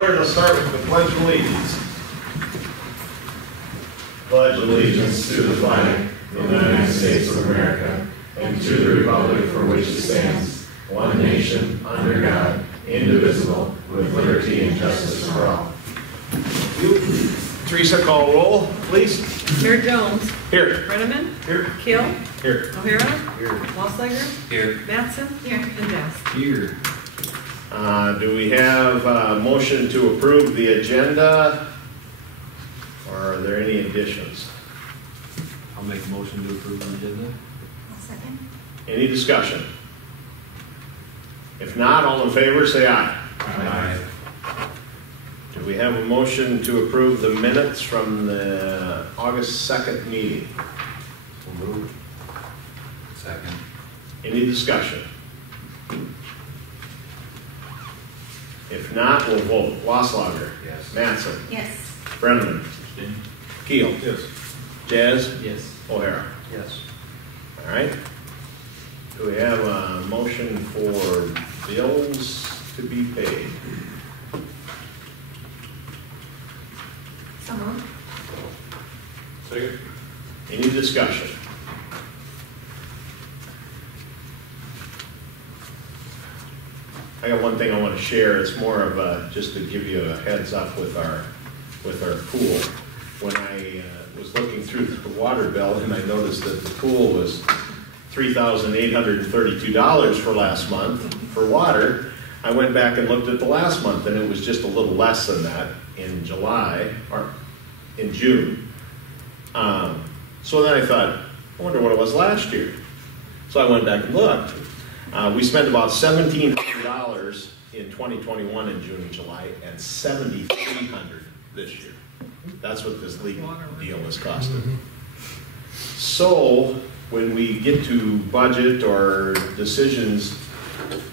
We're going to start with the Pledge of Allegiance. Pledge allegiance to the flag of the United States of America and to the republic for which it stands, one nation, under God, indivisible, with liberty and justice for all. Teresa, call roll, please. Mayor Jones. Here. Brenneman. Here. Keel. Here. O'Hara. Here. Walslager. Here. Mattson. Here. And Jess. Here. Do we have a motion to approve the agenda? Or are there any additions? I'll make a motion to approve the agenda. I'll second. Any discussion? If not, all in favor say aye. Aye. Do we have a motion to approve the minutes from the August 2nd meeting? So moved. Second. Any discussion? If not, we'll vote. Wasslager. Yes. Mattson. Yes. Brenneman. Keel. Yes. Jazz. Yes. O'Hara. Yes. All right. Do we have a motion for bills to be paid? So moved. Second. Any discussion? I got one thing I want to share. It's more of a, just to give you a heads up with our pool. When I was looking through the water bill and I noticed that the pool was $3,832 for last month for water, I went back and looked at the last month and it was just a little less than that in July or in June. So then I thought, I wonder what it was last year. So I went back and looked. We spent about $1,700 in 2021 in June and July, and $7,300 this year. That's what this league deal is costing. So when we get to budget or decisions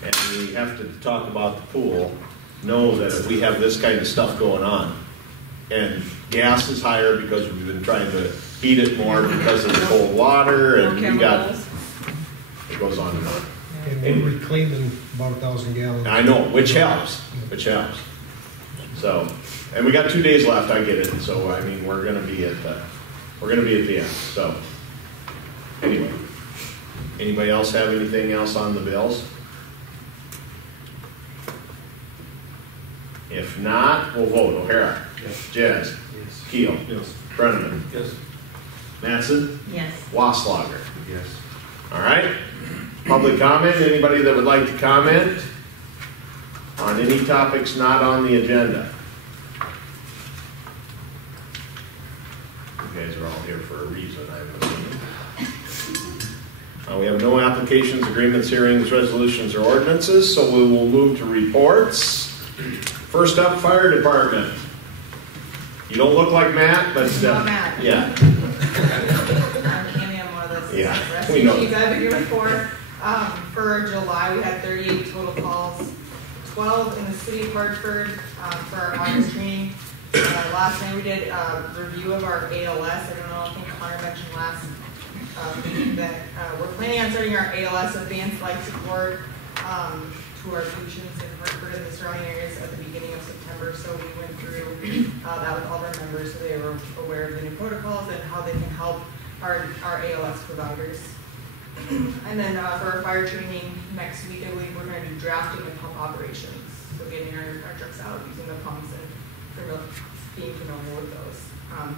and we have to talk about the pool, know that if we have this kind of stuff going on, and gas is higher because we've been trying to heat it more because of the cold water, and we got, it goes on and on. And we're cleaning about 1,000 gallons. I know, which helps, So, and we got 2 days left, I get it, so I mean, we're gonna be at the end, so. Anyway, anybody else have anything else on the bills? If not, we'll vote. O'Hara. Yes. Jazz. Yes. Keel. Yes. Brenneman. Yes. Mattson. Yes. Wasslager. Yes. All right. Public comment. Anybody that would like to comment on any topics not on the agenda? You guys are all here for a reason, I'm assuming. We have no applications, agreements, hearings, resolutions, or ordinances, so we will move to reports. First up, fire department. You don't look like Matt, but Matt. yeah. I'm Cammy. I'm one of the Yeah, rescue we know. chiefs I've been here before. For July, we had 38 total calls, 12 in the city of Hartford for our August training. Last night we did a review of our ALS. I don't know, I think Connor mentioned last meeting that we're planning on starting our ALS advanced life support to our patients in Hartford and the surrounding areas at the beginning of September. So we went through that with all of our members so they were aware of the new protocols and how they can help our ALS providers. And then for our fire training next week, I believe we're going to do drafting and pump operations. So getting our trucks out, using the pumps, and being familiar with those.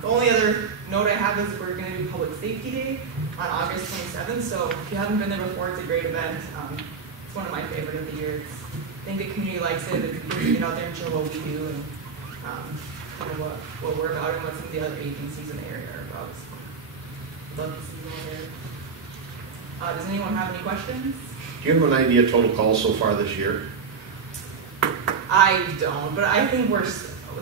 The only other note I have is we're going to do Public Safety Day on August 27th. So if you haven't been there before, it's a great event. It's one of my favorite of the year. I think the community likes it. It's good to get out there and show what we do and kind of what we're about and what some of the other agencies in the area are about. So, love to see you all there. Does anyone have any questions? Do you have an idea total calls so far this year? I don't, but I think we're,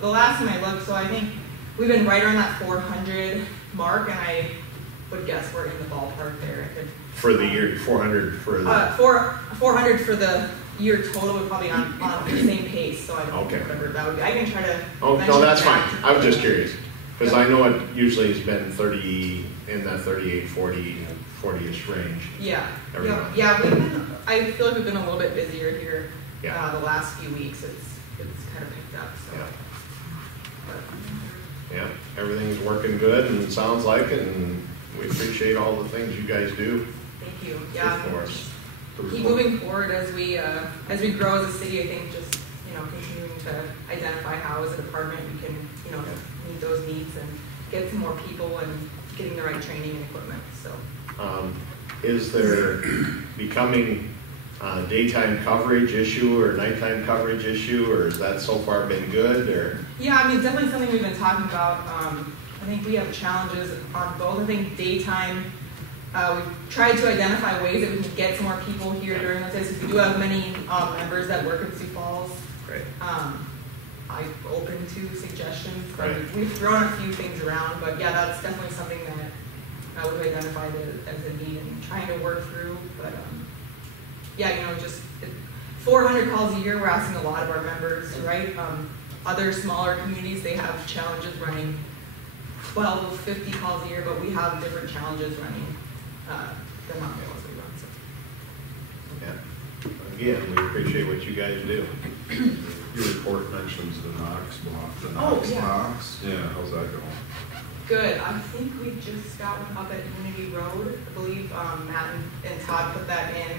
the last time I looked, so I think we've been right around that 400 mark, and I would guess we're in the ballpark there. For the year, 400 for the... 400 for the year total, would probably on the same pace, so I don't know whatever that would be. I can try to... Oh, no, that's fine. I was just curious, because I know it usually has been 30, in that 38, 40-ish range. Yeah, Every month. yeah. We've been, I feel like we've been a little bit busier here Yeah. The last few weeks. It's it's kind of picked up, so. Yeah. But, Yeah, everything's working good and it sounds like it, and we appreciate all the things you guys do thank you, yeah. for us. Keep moving forward as we grow as a city. I think just, continuing to identify how as a department we can, meet those needs and get some more people and getting the right training and equipment, so. Is there becoming a daytime coverage issue or nighttime coverage issue, or has that so far been good, or? Yeah, I mean, definitely something we've been talking about. I think we have challenges on both. I think daytime, we've tried to identify ways that we can get some more people here during those days, because we do have many members that work in Sioux Falls. Right. I'm open to suggestions, but Right. we've thrown a few things around, but yeah, that's definitely something that we've identified as a need and trying to work through, but yeah, just 400 calls a year, we're asking a lot of our members, right? Other smaller communities, they have challenges running 12 to 50 calls a year, but we have different challenges running the amount of calls we run, so. Yeah. Again, we appreciate what you guys do. Your report mentions the Knox block, the Oh, Knox yeah. box. Yeah, how's that going? Good. I think we just got one up at Unity Road. I believe Matt and Todd put that in.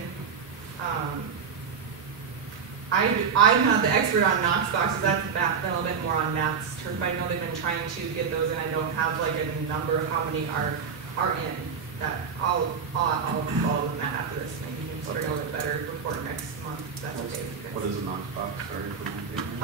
I'm not the expert on Knox boxes. That's been a little bit more on Matt's turf. I know they've been trying to get those in. I don't have like a number of how many are in. That I'll follow with Matt after this. Maybe we can sort of know a better report next month. If that's okay with you guys. What is a Knox box? Sorry for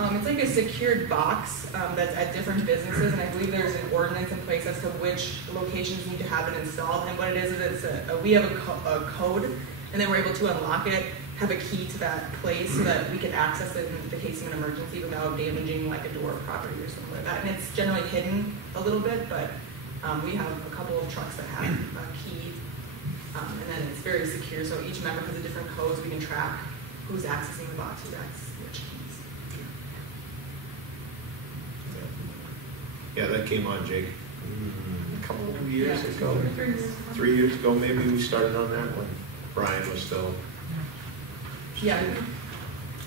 my It's like a secured box that's at different businesses, and I believe there's an ordinance in place as to which locations need to have it installed. And what it is it's we have a code, and then we're able to unlock it, have a key to that place so that we can access it in the case of an emergency without damaging like a door property or something like that. And it's generally hidden a little bit, but we have a couple of trucks that have a key, and then it's very secure. So each member has a different code, so we can track who's accessing the box, who's accessing which keys. Yeah, that came on, Jake, a couple of years Yeah, ago. 3 years ago. 3 years ago, maybe we started on that one. Brian was still. Yeah,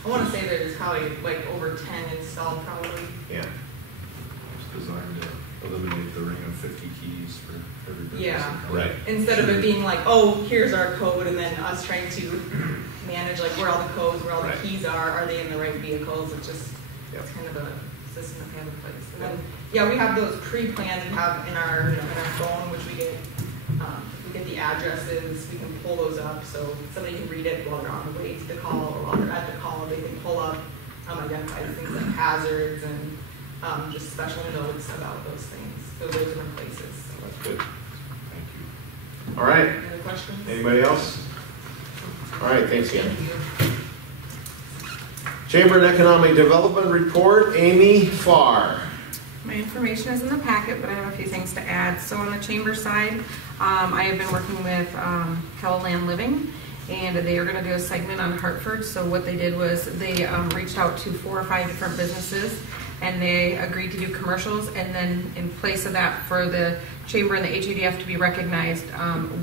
I want to say there's probably like over 10 installed probably. Yeah. It's designed to eliminate the ring of 50 keys for every business. Yeah. Right. Instead of it being like, oh, here's our code, and then us trying to manage like where all the codes, where all the Right. keys are they in the right vehicles? It's just, Yep. it's kind of a system that we have in place. And then, yeah, we have those pre-plans we have in our, in our phone, which we get the addresses, we can pull those up, so somebody can read it while they're on the way to the call, or while they're at the call, they can pull up, identify things like hazards and just special notes about those things, so those different places. That's good. Thank you. All right. Any other questions? Anybody else? All right, thanks again. Thank you. Chamber and Economic Development Report, Amy Farr. My information is in the packet, but I have a few things to add. So on the chamber side, I have been working with Land Living, and they are going to do a segment on Hartford. So what they did was they reached out to 4 or 5 different businesses, and they agreed to do commercials. And then in place of that, for the chamber and the HADF to be recognized,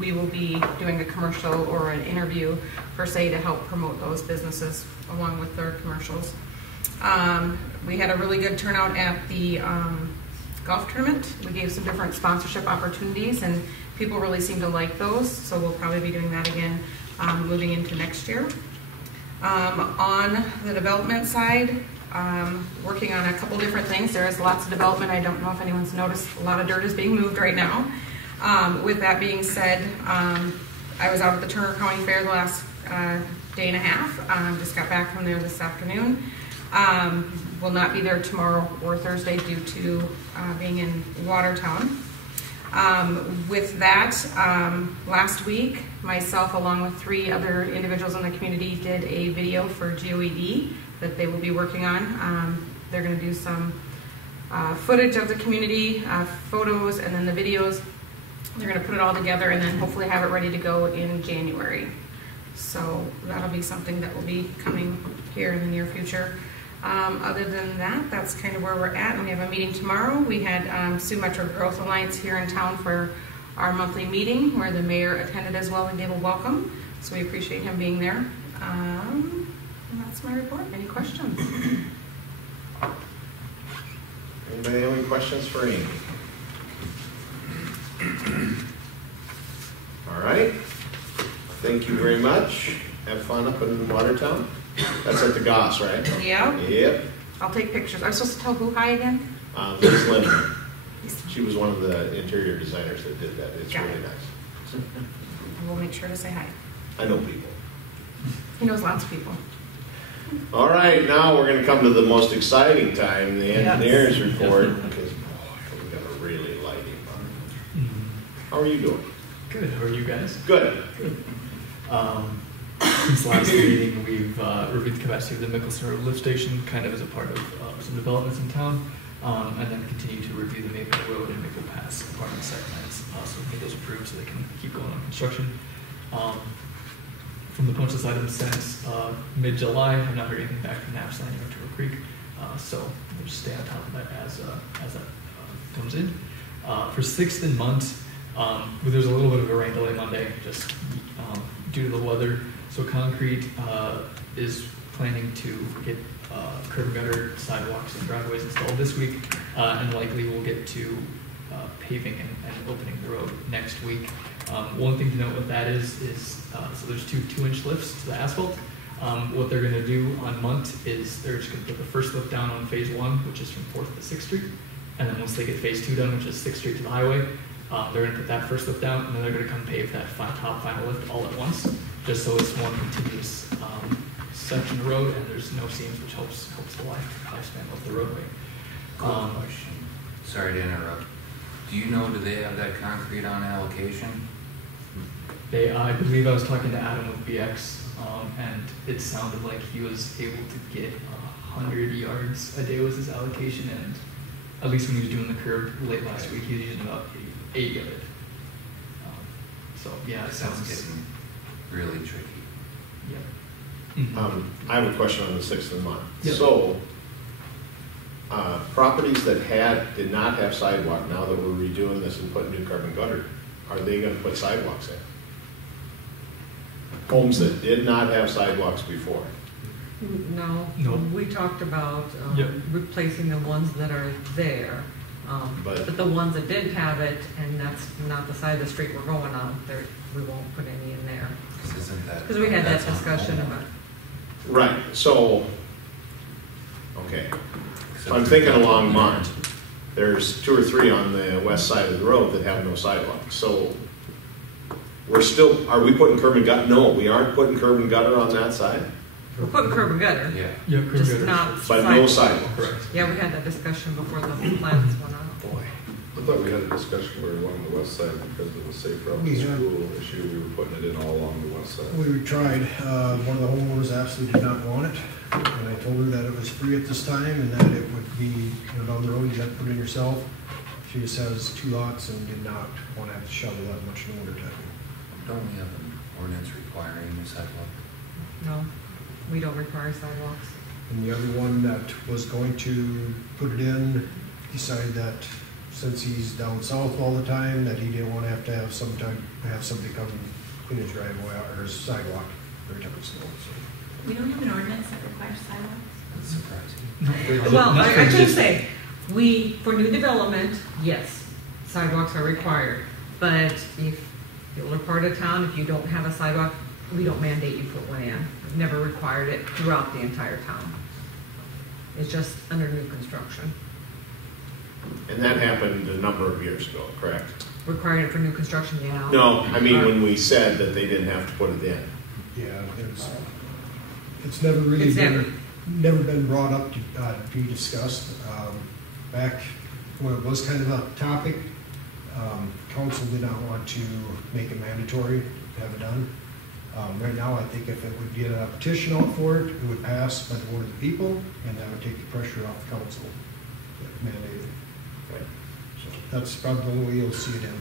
we will be doing a commercial or an interview per se to help promote those businesses along with their commercials. We had a really good turnout at the golf tournament. We gave some different sponsorship opportunities, and people really seem to like those, so we'll probably be doing that again moving into next year. On the development side, working on a couple different things. There is lots of development. I don't know if anyone's noticed, a lot of dirt is being moved right now. With that being said, I was out at the Turner County Fair the last day and a half. Just got back from there this afternoon. Will not be there tomorrow or Thursday due to being in Watertown. With that, last week, myself along with 3 other individuals in the community did a video for GOED that they will be working on. They're going to do some footage of the community, photos, and then the videos. They're going to put it all together and then hopefully have it ready to go in January. So that'll be something that will be coming here in the near future. Other than that, that's kind of where we're at. And we have a meeting tomorrow. We had Sioux Metro Growth Alliance here in town for our monthly meeting where the mayor attended as well and gave a welcome. So we appreciate him being there. And that's my report. Any questions? Anybody have any questions for Amy? All right. Thank you very much. Have fun up in Watertown. That's at the Goss, right? Yeah, Yep. I'll take pictures. I'm supposed to tell who hi again? Liz Lindner. She was one of the interior designers that did that. It's Got really it. nice. We'll make sure to say hi. I know people. He knows lots of people. All right, now we're going to come to the most exciting time, the engineer's report, because boy, we've got a really lighting on. How are you doing? Good. How are you guys? Good. Since last meeting, we've reviewed the capacity of the Mickelson Road lift station, kind of as a part of some developments in town, and then continue to review the Maple Road and Maple Pass apartment site plans. So we get those approved so they can keep going on construction. From the punch list items since mid-July, I've not heard anything back from Knapsack or Turtle Creek, so we'll just stay on top of that as that comes in. For 6th and Munt, there's a little bit of a rain delay Monday, just due to the weather. So Concrete is planning to get curb and gutter, sidewalks, and driveways installed this week, and likely we'll get to paving and opening the road next week. One thing to note with that is so there's two 2-inch lifts to the asphalt. What they're going to do on Munt is they're just going to put the first lift down on phase 1, which is from 4th to 6th Street, and then once they get phase 2 done, which is 6th Street to the highway, they're going to put that first lift down, and then they're going to come pave that top final lift all at once, just so it's one continuous section of road, and there's no seams, which helps the lifespan of the roadway. Question. Sorry to interrupt. Do you know, do they have that concrete on allocation? I believe I was talking to Adam with BX, and it sounded like he was able to get 100 yards a day was his allocation, and at least when he was doing the curb late last week, he was using about 80 of it. So yeah, it Sounds sounds getting really tricky. Yeah. Mhm. I have a question on the 6th and Munt. Yep. So, properties that did not have sidewalk, now that we're redoing this and putting new curb and gutter, are they going to put sidewalks in? Homes that did not have sidewalks before. No. No. We talked about Yep. replacing the ones that are there. But- But the ones that did have it, and that's not the side of the street we're going on, we won't put any in there. 'Cause isn't that? Because we had that that's on discussion home. about, Right, so, okay. Except So I'm for thinking that along one. Munt. There's 2 or 3 on the west side of the road that have no sidewalks. So are we putting curb and gutter? No, we aren't putting curb and gutter on that side, we're putting curb and gutter, Yeah. Yeah, curb just gutters. not but no sidewalks. sidewalks. Correct. Yeah, we had that discussion before the plans went out. Boy. I thought we had a discussion where along the west side, because of the safe route We to have. school issue, we were putting it in all along the west side. We tried, one of the homeowners absolutely did not want it, and I told her that it was free at this time and that it would be, down the road, you have to put it in yourself. She just has 2 lots and did not want to have to shovel that much in the winter time. Don't we have an ordinance requiring a sidewalk? No, we don't require sidewalks. And the other one that was going to put it in decided that since he's down south all the time, that he didn't want to have somebody come clean his driveway out or his sidewalk every time it snowed, so. We don't have an ordinance that requires sidewalks. That's surprising. No, Well, not I for can just- say, for new development, yes, sidewalks are required. But if you live part of town, if you don't have a sidewalk, we don't mandate you put one in. We've never required it throughout the entire town. It's just under new construction. And that happened a number of years ago, correct? Required it for new construction, yeah. No, I mean when we said that they didn't have to put it in. Yeah, it's never really It's never been brought up to be discussed. Back when it was kind of a topic, council did not want to make it mandatory to have it done. Right now, I think if it would get a petition out for it, it would pass by the vote of the people, and that would take the pressure off the council to mandate it. Right. So that's probably the only way you'll see it in.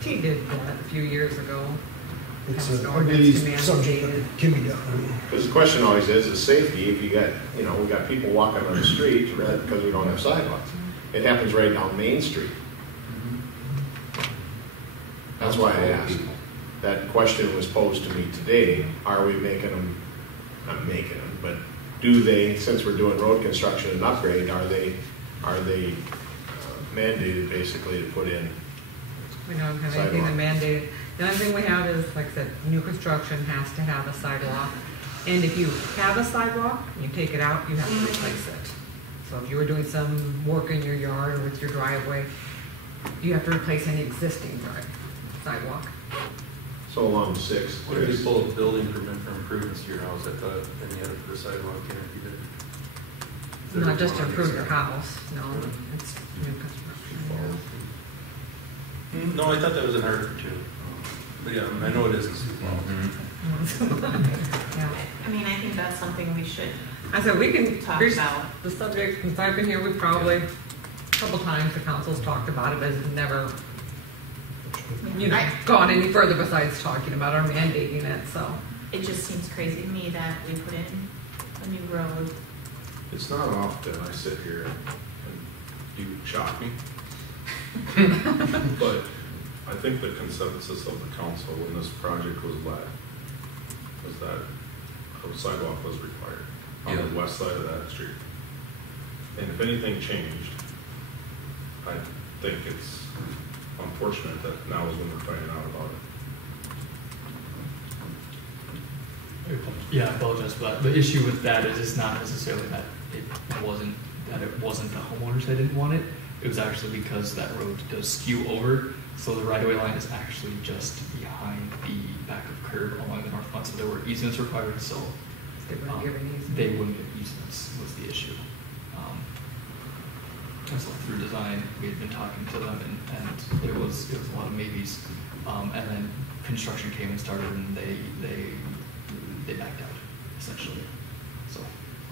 He did that a few years ago. It's Passed a an ordinance ugly to subject, mandate it. but it can be done. Because the question always is safety. If you got, we got people walking on the street because we don't have sidewalks. It happens right down Main Street. That's why I asked. That question was posed to me today. Are we making them, not making them, but do they, since we're doing road construction and upgrade, are they mandated basically to put in? We don't have anything to Sidewalk. mandate. The only thing we have is, like I said, new construction has to have a sidewalk. And if you have a sidewalk, you take it out, you have to replace it. So if you were doing some work in your yard or with your driveway, you have to replace any existing sidewalk. So along 6th, What if you pull a building permit for improvements to your house? I thought then you had to put a sidewalk in if you did. Not just to improve your house, no, it's new construction. No, I thought that was in Hartford too. But yeah, I know it is in Sioux Falls. Yeah. I mean, I think that's something we should I said, we can talk reach about. the subject, since I've been here, we probably, a couple times the council's talked about it, but it's never, gone any further besides talking about or mandating it, so. It just seems crazy to me that we put in a new road. It's not often I sit here and you shock me. But I think the consensus of the council when this project was led was that a sidewalk was required on the west side of that street. And if anything changed, I think it's unfortunate that now is when we're finding out about it. Yeah, I apologize for that. The issue with that is it's not necessarily that it wasn't the homeowners that didn't want it. It was actually because that road does skew over, so the right-of-way line is actually just behind the back of curb along the north front. So there were easements required, so They wouldn't give an easement. they wouldn't get easements was the issue. And so through design, we had been talking to them, and it was a lot of maybes. And then construction came and started, and they backed out essentially. So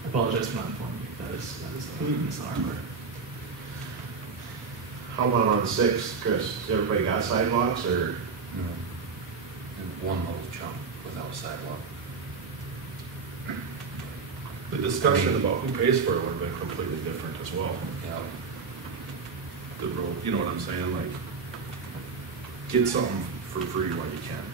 I apologize for not informing you. That is a miss on our part. how about on 6th, Chris? Has everybody got sidewalks or? No. And one little chunk without sidewalk. The discussion about who pays for it would have been completely different as well. Yeah. The road, you know what I'm saying? Like, get something for free while you can.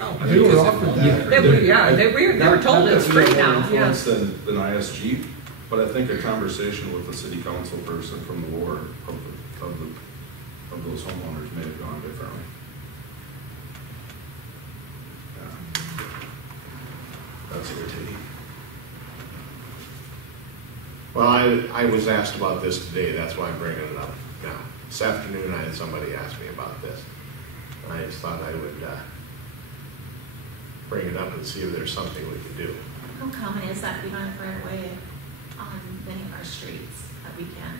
Oh, They were offered that. they were told it's free now, Influence yes. than ISG, but I think a conversation with the city council person from the ward of those homeowners may have gone differently. Yeah. That's irritating. Well, I was asked about this today, that's why I'm bringing it up now. This afternoon, I had somebody ask me about this. And I just thought I would bring it up and see if there's something we could do. How common is that we don't have right away on many of our streets that we can't,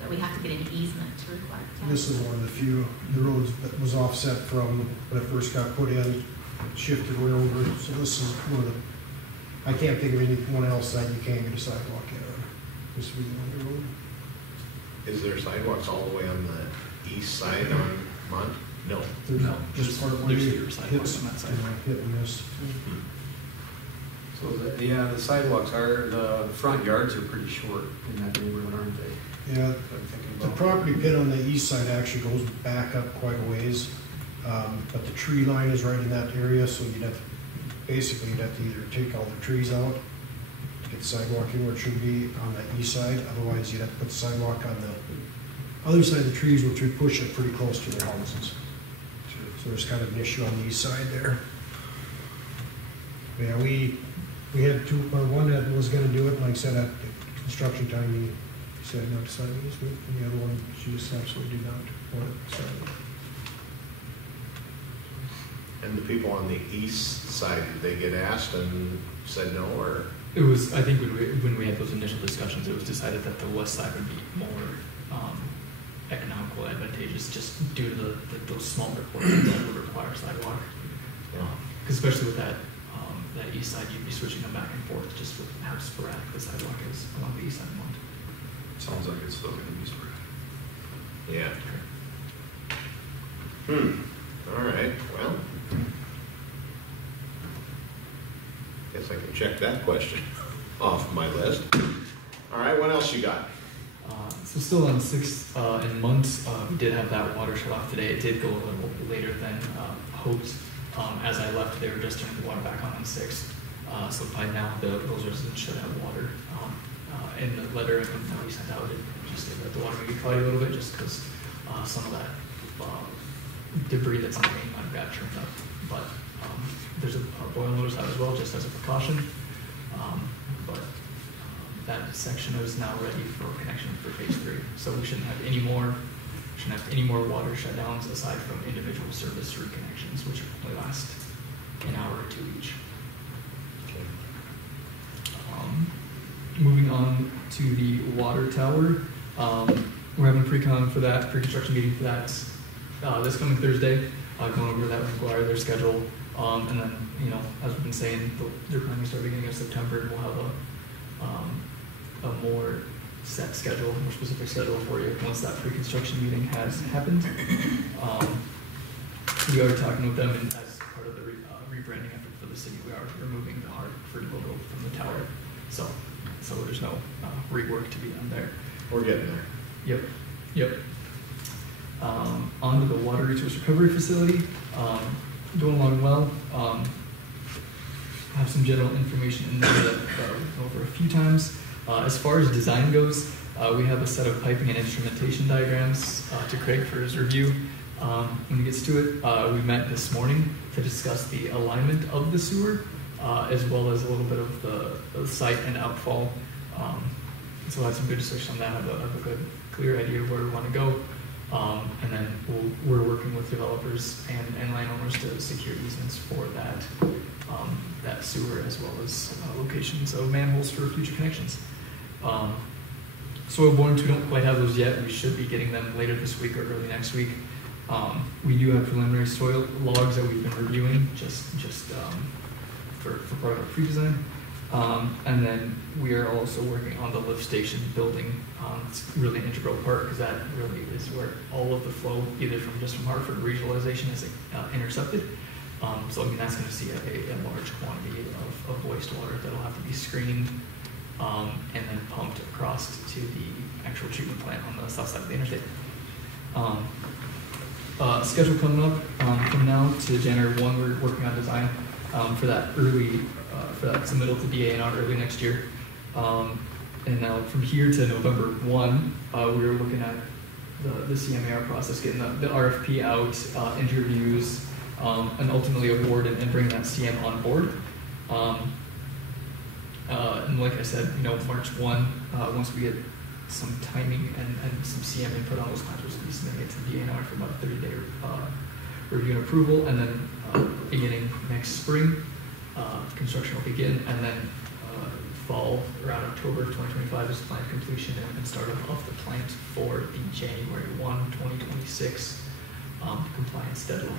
that we have to get an easement to require? This is one of the few, the roads that was offset from when it first got put in, shifted way over. So this is one of the, I can't think of anyone else that you can't get a sidewalk in on. This would be the only road. Is there sidewalks all the way on the east side on Mont? No. There's No, just part where there's you zero sidewalks hit, on that side. hit and miss. So, the sidewalks are, the front yards are pretty short in that neighborhood, aren't they? Yeah, That's what I'm thinking the about. property pit on the east side actually goes back up quite a ways. But the tree line is right in that area, so you'd have to either take all the trees out, get the sidewalk in where it should be on the east side, otherwise you'd have to put the sidewalk on the other side of the trees, which would push it pretty close to their houses. So there's kind of an issue on the east side there. Yeah, we had one that was gonna do it, like I said, at the construction time, he said not to sign the easement, and the other one, she just absolutely did not want it signed. And the people on the east side, did they get asked and said no, or? It was, I think when we had those initial discussions, it was decided that the west side would be more economical, advantageous, just due to those smaller portions that would require sidewalk. Because especially with that east side, you'd be switching them back and forth just with how sporadic the sidewalk is along the east side of Mont. Sounds like it's still gonna be spread. Yeah. All right, well. Guess I can check that question off my list. All right, what else you got? So still on 6th in months, we did have that water shut off today. It did go a little later than hoped. As I left, they were just turning the water back on 6th. So by now, those residents should have water. In the letter that we sent out, it just said that the water may be cloudy a little bit just because some of that debris that's on the main line got turned up. But there's a boil notice out as well, just as a precaution. But that section is now ready for connection for phase 3. So we shouldn't have any more water shutdowns aside from individual service reconnections, which only last an hour or two each. Moving on to the water tower, we're having pre-construction meeting for that this coming Thursday, going over that with McGuire, their schedule, and then, as we've been saying, they're planning to start beginning of September, and we'll have a more set schedule, more specific schedule for you once that pre-construction meeting has happened. We are talking with them, and as part of the rebranding effort for the city, we are removing the Hartford logo from the tower. So there's no rework to be done there. We're getting there. Yep. On to the water resource recovery facility. Going along well. Have some general information in there that we've gone over a few times. As far as design goes, we have a set of piping and instrumentation diagrams to Craig for his review. When he gets to it, we met this morning to discuss the alignment of the sewer, as well as a little bit of the site and outfall. So I had some good discussion on that. I have a good, clear idea of where we want to go. And then we're working with developers and landowners to secure easements for that sewer, as well as locations of manholes for future connections. Soil borings, we don't quite have those yet. We should be getting them later this week or early next week. We do have preliminary soil logs that we've been reviewing just for part of our pre-design. And then we are also working on the lift station building. It's really an integral part because that really is where all of the flow, either from Hartford regionalization, is intercepted. So that's going to see a large quantity of wastewater that'll have to be screened and then pumped across to the actual treatment plant on the south side of the interstate. Schedule coming up from now to January 1, we're working on design for that submittal to DA&R early next year. And now from here to November 1, we were looking at the CMAR process, getting the RFP out, interviews, and ultimately award and bring that CM on board. And like I said, March 1, once we get some timing and some CM input on those plans, we'll be submitting it to DA&R for about a 30-day review and approval, and then beginning next spring, construction will begin, and then fall, around October of 2025 is planned completion and startup of the plant for the January 1, 2026 compliance deadline.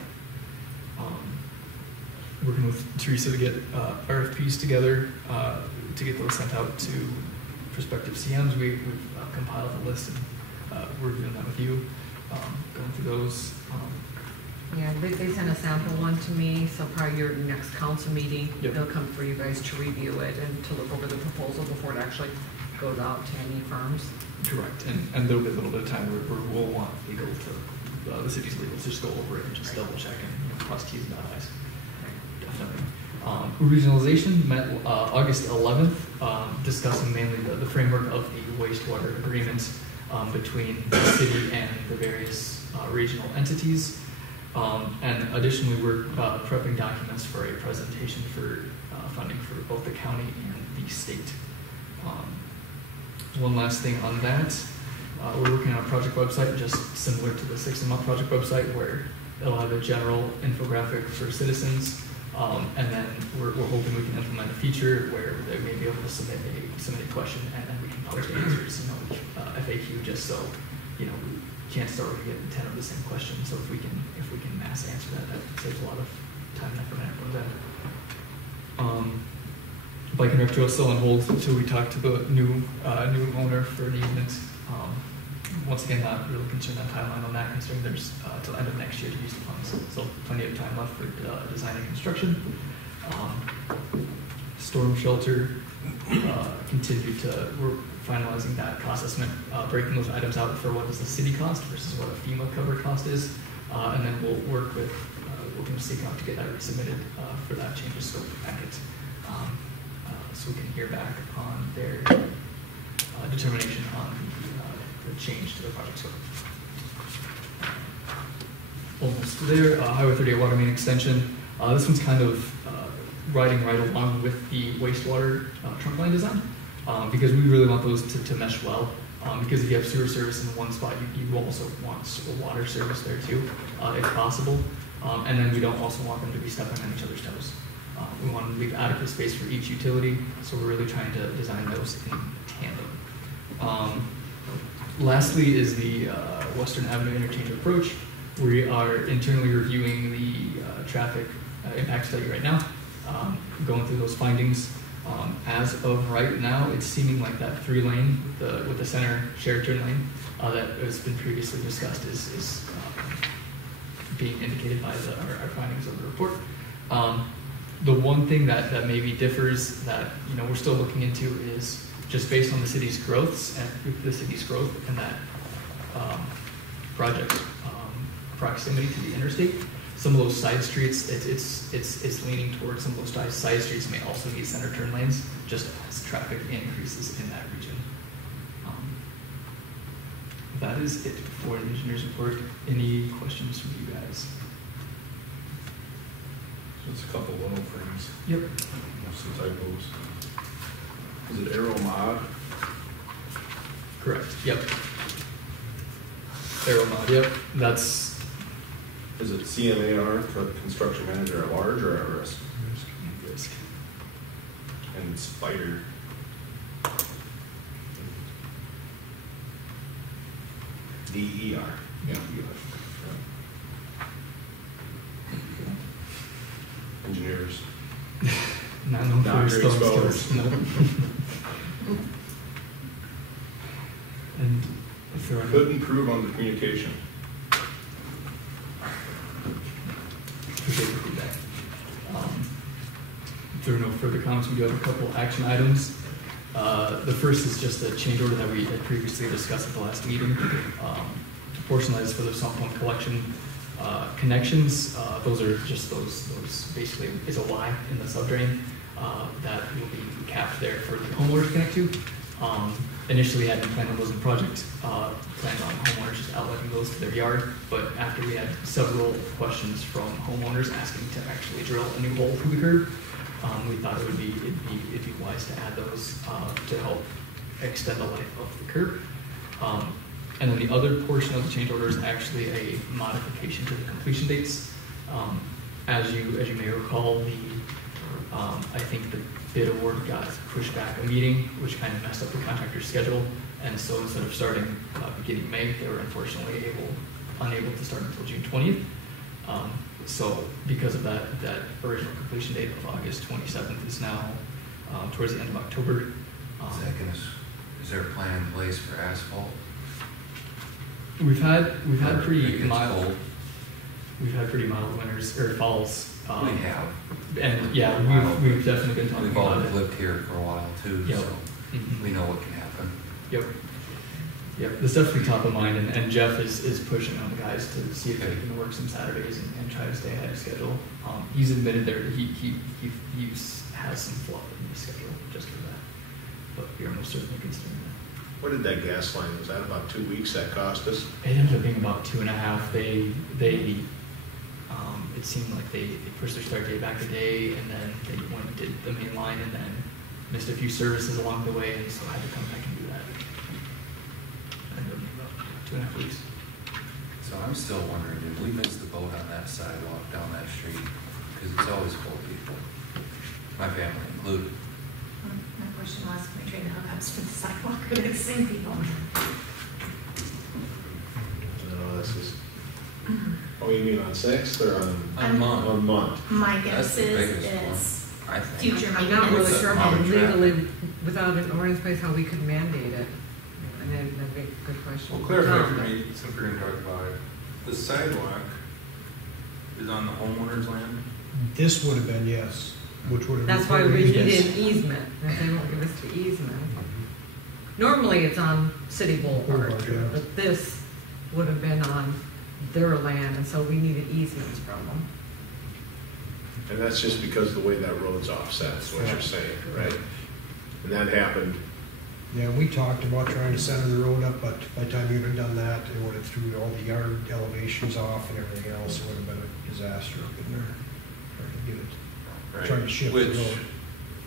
Working with Teresa to get RFPs together to get those sent out to prospective CMs. We've compiled a list and we're doing that with you, going through those. Yeah, they sent a sample one to me, so probably your next council meeting, Yep. They'll come for you guys to review it and to look over the proposal before it actually goes out to any firms. Correct, and there'll be a little bit of time where we'll want legal to, the city's legal to just go over it and just double check and cross T's and dot I's. Definitely. Regionalization met August 11th, discussing mainly the framework of the wastewater agreement between the city and the various regional entities. And additionally, we're prepping documents for a presentation for funding for both the county and the state. One last thing on that, we're working on a project website just similar to the 6-month project website, where it'll have a general infographic for citizens, and then we're hoping we can implement a feature where they may be able to submit a question and then we can post answers, FAQ, just so we can't start to get 10 of the same question. So if we can mass answer that saves a lot of time and effort on that. Bike and rec trail still on hold until we talk to the new owner for an easement. Once again, not really concerned on timeline on that, considering there's till end of next year to use the funds. So plenty of time left for design and construction. Storm shelter, we're finalizing that cost estimate, breaking those items out for what is the city cost versus what a FEMA cover cost is. And then we'll work with Seekout to get that resubmitted for that change of scope packet. so we can hear back on their determination on the change to the project scope. Almost there. Highway 38 water main extension. This one's kind of riding right along with the wastewater trunk line design because we really want those to mesh well. Because if you have sewer service in one spot, you also want water service there too, if possible. And then we don't also want them to be stepping on each other's toes. We want to leave adequate space for each utility, so we're really trying to design those in tandem. Lastly is the Western Avenue interchange approach. We are internally reviewing the traffic impact study right now, going through those findings. As of right now, it's seeming like that 3-lane with the center shared turn lane that has been previously discussed is being indicated by our findings of the report. The one thing that maybe differs that we're still looking into is just based on the city's growth and that project proximity to the interstate. Some of those side streets, it's leaning towards some of those side streets may also need center turn lanes, just as traffic increases in that region. That is it for the engineer's report. Any questions from you guys? Just a couple little things. Yep. Some typos. Is it Aero Mod? Correct. Yep. Aeromod. Yep. That's. Is it CMAR, construction manager at large or at risk? Risk. And Spider. DER. Yeah. Engineers. Not known for Not your very spelling exposed. skills. No. And if there are Could improve on the communication. appreciate the feedback. If there are no further comments, we do have a couple action items. The first is just a change order that we had previously discussed at the last meeting. A portion that is for the sump pump collection connections. Those are just those basically is a Y in the subdrain that will be capped there for the homeowners to connect to. Initially, hadn't planned on those in project, planned on homeowners just outletting those to their yard, but after we had several questions from homeowners asking to actually drill a new hole through the curb, we thought it'd be wise to add those to help extend the life of the curb. And then the other portion of the change order is actually a modification to the completion dates. As you may recall, I think the bid award got pushed back a meeting, which kind of messed up the contractor's schedule. And so instead of starting beginning May, they were unfortunately unable to start until June 20th. So because of that original completion date of August 27th is now towards the end of October. Is there a plan in place for asphalt? We've had pretty It gets mild. cold. We've had pretty mild winters or falls. We have. And yeah, we've definitely been talking We've all about it. lived here for a while too, Yep. so Mhm. we know what can happen. Yep. It's definitely top of mind, and Jeff is pushing on the guys to see if they can work some Saturdays and try to stay ahead of schedule. He's admitted there that he has some fluff in his schedule just for that, but we are most certainly considering that. What did that gas line, was that about 2 weeks that cost us? It ended up being about 2.5. It seemed like they pushed their start date back a day, and then they went and did the main line, and then missed a few services along the way, and so had to come back and do that. Ended up being about 2.5 weeks. So I'm still wondering, did we miss the boat on that sidewalk down that street? Because it's always full of people, my family included. My question was, can we trade the hookups for the sidewalk or the same people? No, this is, oh, you mean on Sixth or On Mont. on Mont? My That's guess the is, biggest one, I think. future I'm not really maintenance. sure With how the legally, without an ordinance place, how we could mandate it. And then that'd be a good question. Well, clarify for Tom, me, since we're gonna talk about it, the sidewalk is on the homeowner's land? This would have been, yes, which would have. That's why we required- needed yes. an easement, if they won't give us the easement. Normally, it's on city boulevard, Boulevard, yeah. but this would have been on their land, and so we needed easements from them. And that's just because of the way that road's offset, is what you're saying, right? And that happened, Yeah, we talked about trying to center the road up, but by the time you'd have done that, it would have threw all the yard elevations off and everything else. It would have been a disaster up in there. Trying to get it, trying to shift the Which, road.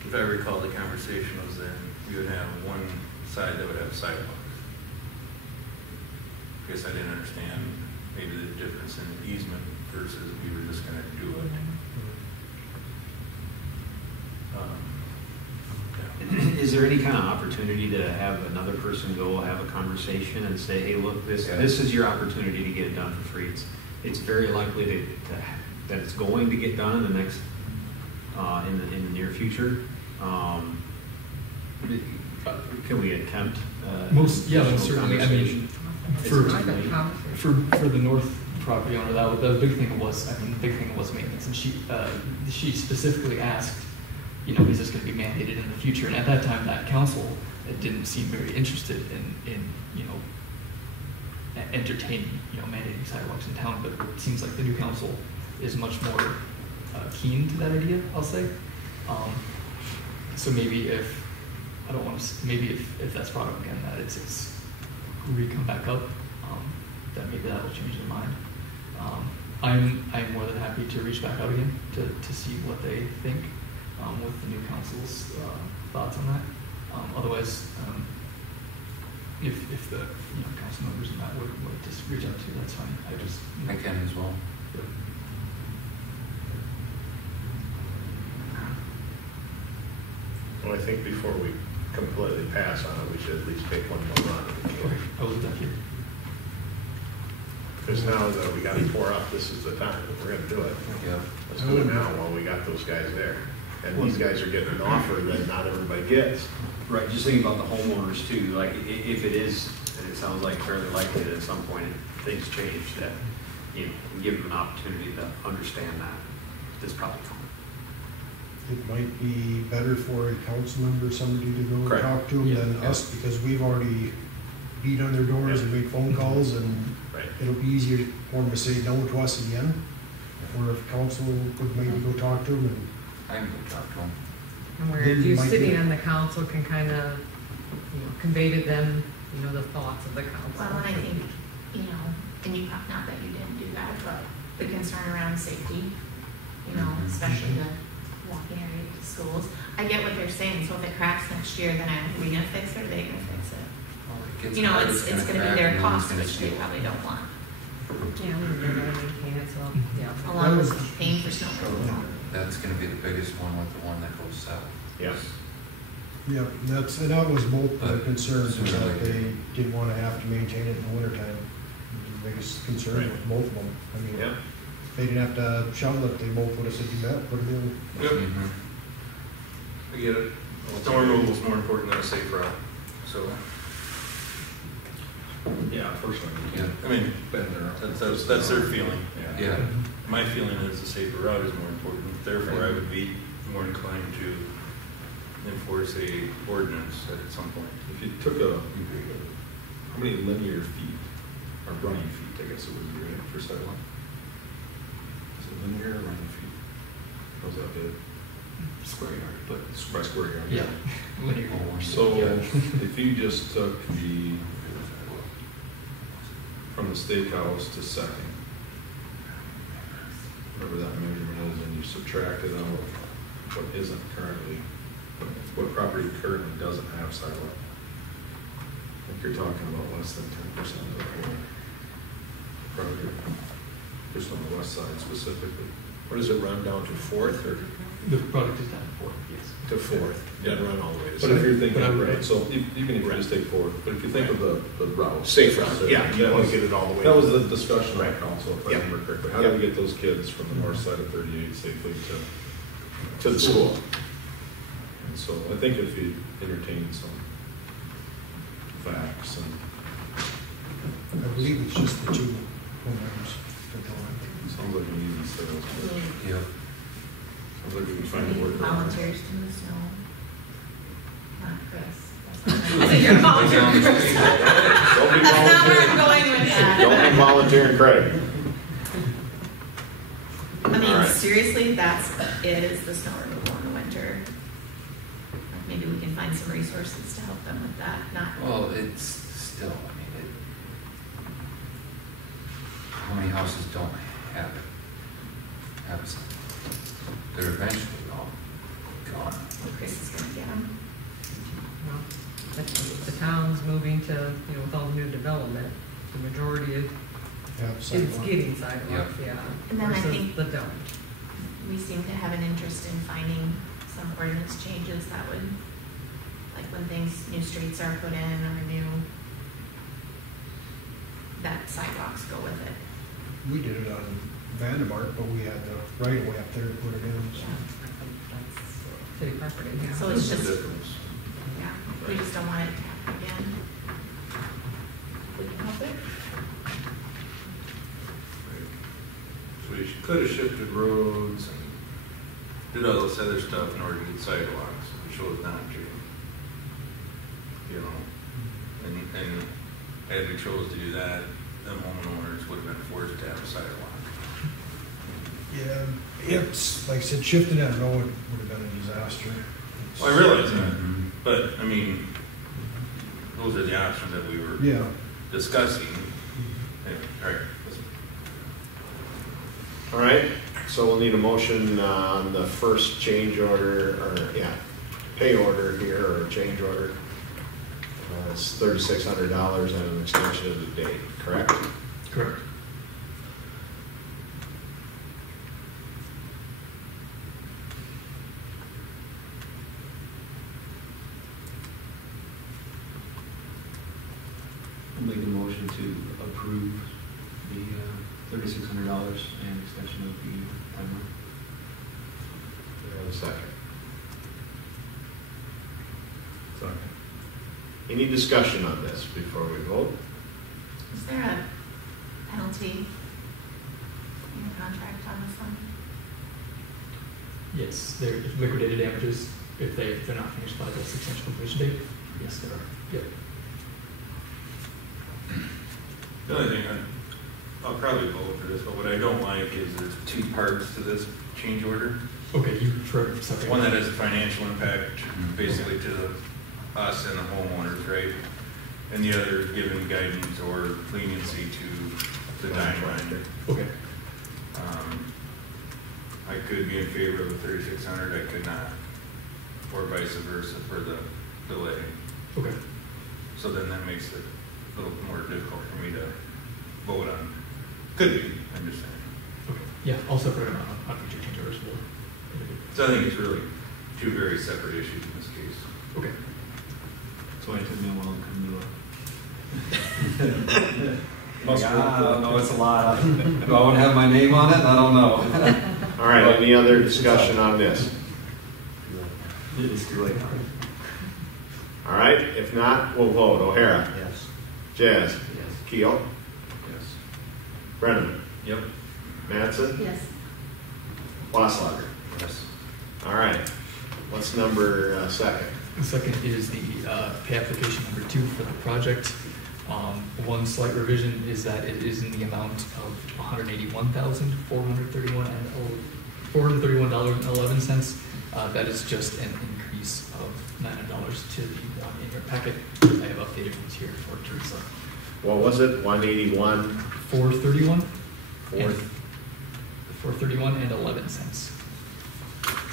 if I recall, the conversation was then you would have one side that would have sidewalks. I guess I didn't understand maybe the difference in easement versus we were just gonna do it. Yeah. Is there any kind of opportunity to have another person go have a conversation and say, hey, look, this is your opportunity to get it done for free? It's very likely that it's going to get done in the next, in the near future. Can we attempt? Most additional certainly. I mean, conversation? for the north property owner, the big thing was, the big thing was maintenance, and she specifically asked, is this going to be mandated in the future? And at that time, that council didn't seem very interested in entertaining, mandating sidewalks in town. But it seems like the new council is much more keen to that idea, I'll say. So maybe maybe if that's brought up again, that it's come back up, that maybe that'll change their mind. I'm more than happy to reach back out again to see what they think with the new council's thoughts on that. Otherwise, if the council members in that would just reach out to, that's fine. I can as well. Yep. well, I think before we completely pass on it, we should at least take one more run. Okay, I'll leave that here. Because now that we got to pour up, this is the time. If we're going to do it, Yeah. let's do it now while we got those guys there. And these guys are getting an offer that not everybody gets. Right, just thinking about the homeowners too, like if it is, and it sounds like fairly likely that at some point things change, that, give them an opportunity to understand that this probably coming. It might be better for a council member, somebody to go and Correct. talk to them than Yeah. us, because we've already beat on their doors and made phone calls, and Right. it'll be easier for them to say no to us again. Or if council would maybe go talk to them, and I can go talk to them. And where Then you you might sitting be- on the council can kind of, convey to them, the thoughts of the council. Well, and I think, and you, not that you didn't do that, but the concern around safety, especially the walking area to schools. I get what they're saying, so if it cracks next year, then are we gonna fix it or are they gonna fix it? Well, it gets hard, It's gonna be crack, their and no one's cost, gonna which they steal. probably don't want, Yeah, we're gonna maintain it, so, yeah. along with paying for snow removal. That's gonna be the biggest one with the one that goes south. Yes. yeah, that was both the But concerns, was sooner or that later. they didn't want to have to maintain it in the wintertime. The biggest concern Right. with both of them. I mean, Yeah. if they didn't have to shovel it, they both would have said, you bet, put it in. Yep, Mhm. I get it. Snow removal is more important than a safe route, so. Yeah, unfortunately. Yeah. I mean, that's their feeling. Yeah. My feeling is the safer route is more important, therefore I would be more inclined to enforce a ordinance at some point. If you took how many linear feet, or running feet, I guess it would be, right, for sidewalk? Is it linear or running feet? How's that bid? Square yard, but By square yard? yeah, linear. So Yeah. if you just took from the steakhouse to Second, whatever that measurement is, and you subtracted out what isn't currently, what property currently doesn't have sidewalk, I think you're talking about less than 10% of the whole property, just on the west side specifically. What does it run down to, Fourth or The product is down for, yes. to Fourth? Doesn't run all the way to But if you're Second. thinking, But I would- right, so even if you just take Fourth, but if you think of the route. Safe route, yeah, you that want was- to get it all the way. That was the discussion Right. at council, if I Yeah. remember correctly. How do we get those kids from the north side of 38 safely To the school. And so I think if you entertain some facts and I believe it's just the two homeowners for the one. it sounds like an easy sales. but Yep. Sounds like we can find a word. Volunteers to the snow. Not Chris. I said you're volunteering, Chris. Don't be That's not where volunteering. I'm going with that. Don't be volunteering, Craig. I mean, All right. seriously, it is the snow removal in the winter. Like, maybe we can find some resources to help them with that, not. Well, it's still, I mean, how many houses don't have it? Have a sidewalk? They're eventually all gone. Chris is gonna get them. Well, the town's moving to, with all the new development, the majority of Have it's sidewalk. getting sidewalks, yeah. And then I versus think- the don't. We seem to have an interest in finding some ordinance changes that would, like when new streets are put in or that sidewalks go with it. We did it on Vandemark, but we had the right of way up there to put it in. So. Yeah. That's city property, yeah. So it's What's the just, difference? yeah, we just don't want it to happen again. We can help it. So we could have shifted roads and did all this other stuff in order to get sidewalks, we chose not to. You know, and had we chose to do that, them homeowners would have been forced to have a sidewalk. Yeah, it's like I said, shifting that road would have been a disaster. Well, I realize that, but I mean, those are the options that we were Yeah. discussing. Anyway, all right. All right, so we'll need a motion on the first change order, pay order here, or change order. It's $3,600 and an extension of the date, correct? Correct. I'll make a motion to approve the $3,600 and extension of the timeline. Do I have a second? Second. Any discussion on this before we vote? Is there a penalty in the contract on this one? Yes, they're liquidated damages if they're not finished by the 6-inch completion date. Yes, there are. Yep. The only thing, I'll probably vote for this, but what I don't like is there's two parts to this change order. Okay, you prefer separate. One that has a financial impact, basically to us and the homeowners, right? And the other giving guidance or leniency to the timeline. Okay. I could be in favor of the 3,600, I could not, or vice versa for the delay. Okay. So then that makes it a little more difficult for me to vote on. Could be, I'm just saying. Okay. Yeah, I'll separate them on future change orders. So I think it's really two very separate issues in this case. Okay. That's why it took me a while to come to I don't know, it's a lot. Do I want to have my name on it? I don't know. All right, any other discussion on this? It is too late. All right, if not, we'll vote. O'Hara? Yes. Jazz? Yes. Keel? Yes. Brenneman? Yep. Mattson? Yes. Wasslager? Yes. All right, what's number second? The second is the pay application number 2 for the project. One slight revision is that it is in the amount of $181,431.11. That is just an increase of $900 to the one in your packet. I have updated ones here for Teresa. What was it, 181? 431. Fourth. 431 and 11 cents.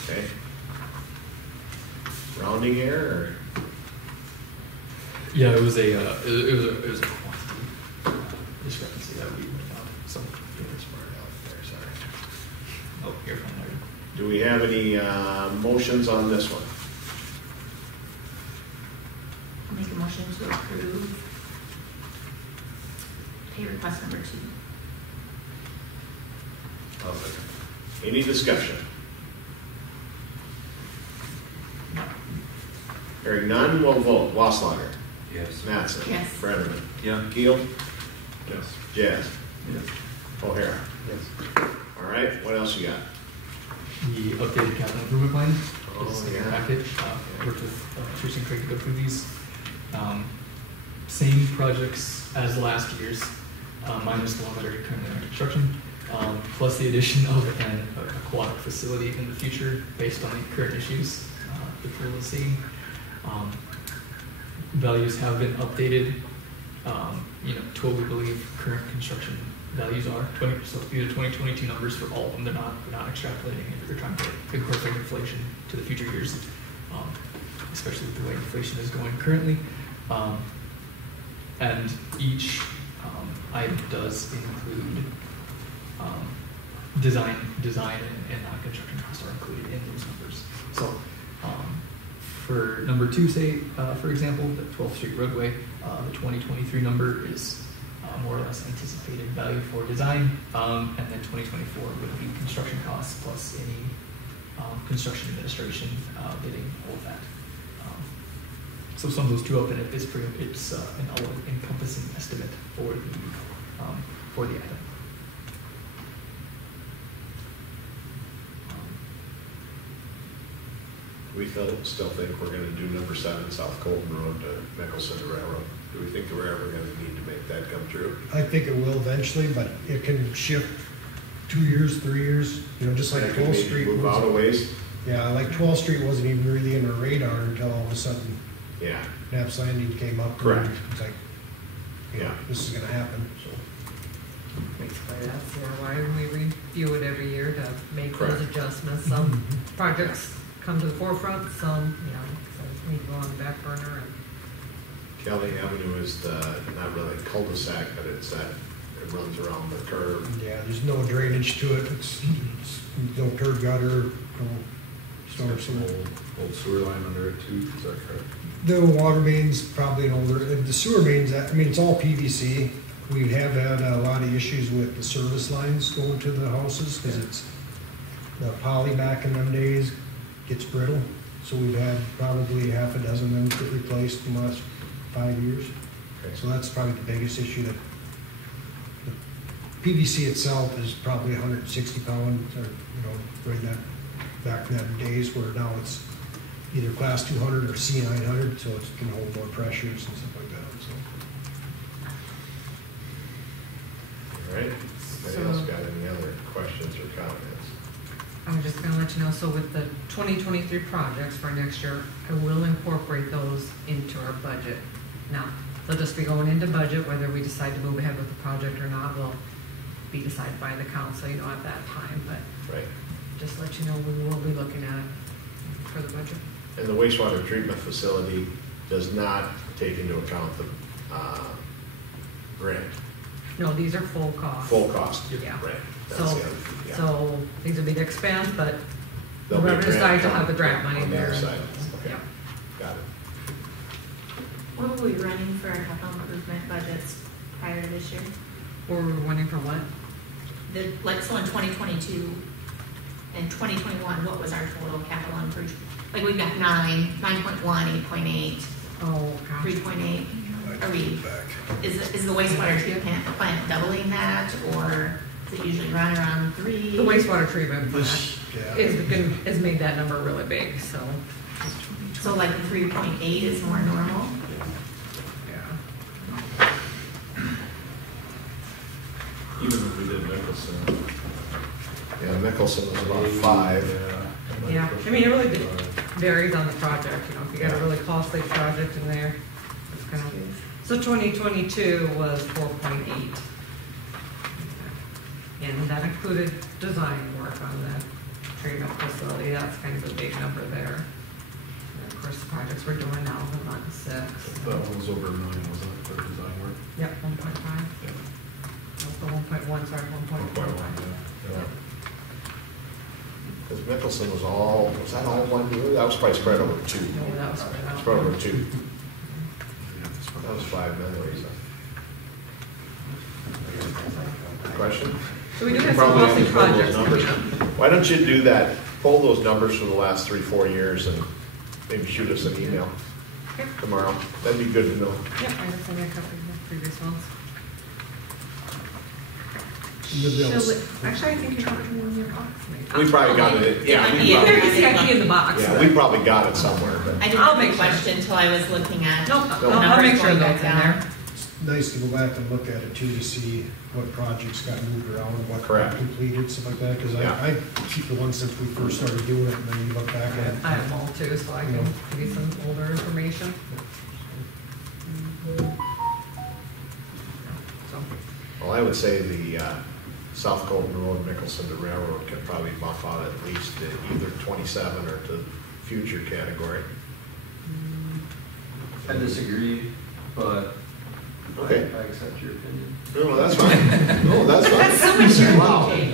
Okay. Rounding error, or? Yeah, it was a quantity discrepancy that we found. So It's marked out there, sorry. oh, here from there. Do we have any motions on this one? I'll make a motion to approve pay request number 2. I'll second. Any discussion? Hearing none, we'll vote. Wasslager? Yes. Mattson? Yes. Brenneman? Yeah. Keel? Yes. Jazz? Yes. O'Hara? Yes. All right, what else you got? The updated capital improvement plan Oh, is in your yeah. packet. Worked with Trish and Craig to go through these. Same projects as last year's, minus the one that are currently under construction, plus the addition of an aquatic facility in the future based on the current issues the pool is seeing. Values have been updated, to what we believe current construction values are. So these are 2022 numbers for all of them. They're not extrapolating it. They're trying to incorporate inflation to the future years, especially with the way inflation is going currently. And each item does include design and non-construction costs are included in those numbers. So for number 2, say, for example, the 12th Street roadway, the 2023 number is more or less anticipated value for design, and then 2024 would be construction costs plus any construction administration, bidding, all of that. So sum those two up, and it's an all-encompassing estimate for the item. We still think we're gonna do number 7 South Colton Road to Mickelson to Railroad. Do we think we're ever gonna need to make that come true? I think it will eventually, but it can shift 2 years, 3 years, just like That could 12th maybe Street. move out a ways? Yeah, like 12th Street wasn't even really in our radar until all of a sudden Yeah, Knapp's Landing came up. Correct. And it's like, yeah. this is gonna happen, so. Basically, that's why we review it every year to make Correct. those adjustments. Some projects come to the forefront, some, some need to go on the back burner. Kelly Avenue is not really a cul-de-sac, but it runs around the curve. Yeah, there's no drainage to it, it's no curb gutter, no storm sewer. Old sewer line under it too, is that correct? The water main's probably an older, the sewer mains, it's all PVC. We have had a lot of issues with the service lines going to the houses, because it's, the poly back in them days gets brittle. So we've had probably half a dozen of them get replaced in the last 5 years. Okay. So that's probably the biggest issue. That the PVC itself is probably 160 pounds, or right in that, back in them days, where now it's either class 200 or C900, so it can hold more pressures and stuff like that. So. All right, anybody else got any other questions or comments? I'm just gonna let you know, so with the 2023 projects for next year, I will incorporate those into our budget. Now, they'll just be going into budget, whether we decide to move ahead with the project or not will be decided by the council, at that time, but Right. just let you know, we will be looking at it for the budget. And the wastewater treatment facility does not take into account the grant, No, these are full cost. full cost. Yeah. Right. That's So, the other thing, yeah. so these will be the expense, but There'll be a whoever grant decides to come have the grant money on the there. other side. Okay. Yeah. Got it. What were we running for our capital improvement budgets prior to this year? Or we're wanting for what? So in 2022 and 2021, what was our total capital improvement? Like we've got 9.1, 8.8, Oh, gosh. 3.8. Are we, is the wastewater treatment plant doubling that, or does it usually run around 3? The wastewater treatment plant Yeah. is made that number really big, so. So like the 3.8 is more normal? Yeah. Even if we did Mickelson. Yeah, Mickelson was about 5. Yeah, I mean, it really varies on the project, if you got a really costly project in there, it's gonna. So 2022 was 4.8. And that included design work on the treatment facility, that's kind of a big number there. And of course, the projects we're doing now, the 1.6. That one was over $1 million, wasn't it, for design work? Yep, 1.5. Yeah. The 1.1, sorry, 1.1. Yeah. Because Mickelson was that all one year? That was probably spread over 2. No, that was spread out. Spread over 2. That was 5 million. Question? So we do have some Probably costly only pull those projects numbers. coming up. Why don't you do that? Pull those numbers for the last 3-4 years and maybe shoot us an email Okay. tomorrow. That'd be good to know. Yep, I just sent you a copy of the previous ones. The bills. Actually, I think you got it in one of your box, maybe. We probably got it. Yeah, It might we be in probably, there. There's the IP in the box. yeah, we probably got it somewhere. But I didn't I'll have a make sure. question until I was looking at. No, the I'll numbers make sure going that's in back there. down. nice to go back and look at it too, to see what projects got moved around, what Correct. got completed, stuff like that, because Yeah. I keep the ones since we first started doing it, and then you look back at it. I have them all too, so I can give you some older information. So, Well, I would say the South Colton Road, Mickelson to Railroad can probably buff out at least to either 27 or to future category. I disagree, but Okay. I accept your opinion. No, that's fine. No, that's fine. That's so much your Wow. Wait,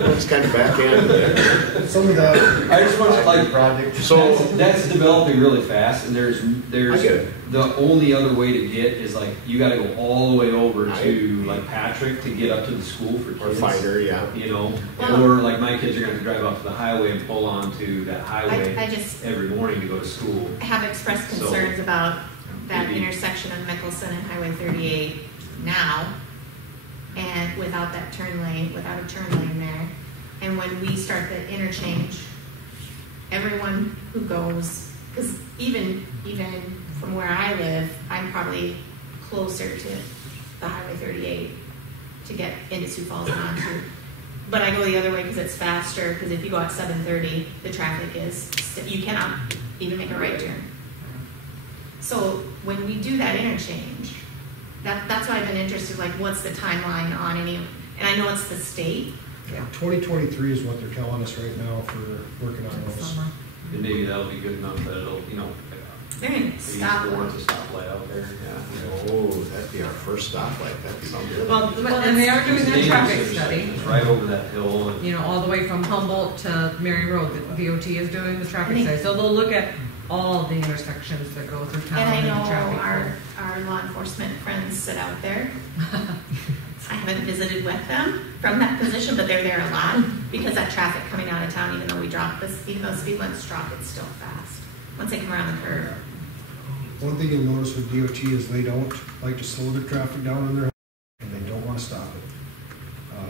it's kind of backhanded there. Some of that, I just want to like Project. so So, that's developing really fast, and there's I get it. the only other way to get is like you got to go all the way over I to agree. like Patrick to get up to the school for or kids. fighter, yeah. You know, Well- or like my kids are going to drive up to the highway and pull onto that highway I just every morning to go to school. have expressed So, concerns about that maybe- intersection of Mickelson and Highway 38 now, and without that turn lane, without a turn lane there. And when we start the interchange, everyone who goes, because even from where I live, I'm probably closer to the Highway 38 to get into Sioux Falls and onto. But I go the other way because it's faster, because if you go at 7:30, the traffic is, you cannot even make a right turn. So when we do that interchange, that's why I've been interested, like, what's the timeline on any, and I know it's the state. 2023 is what they're telling us right now for working on those. summer. And maybe that'll be good enough that it'll, you know, They're gonna maybe stop. warrant a stoplight out there. Yeah. Oh, that'd be our first stoplight. That'd be good. Well, And they are doing It's their traffic dangerous. study, It's right over that hill. And, you know, all the way from Humboldt to Marion Road. The DOT is doing the traffic And they- study. So they'll look at all the intersections that go through town And I and know the traffic. our law enforcement friends sit out there. I haven't visited with them from that position, but they're there a lot because that traffic coming out of town, even though even though speed limits drop, it's still fast. Once they come around the curve. One thing you'll notice with DOT is they don't like to slow their traffic down on their, and they don't want to stop it.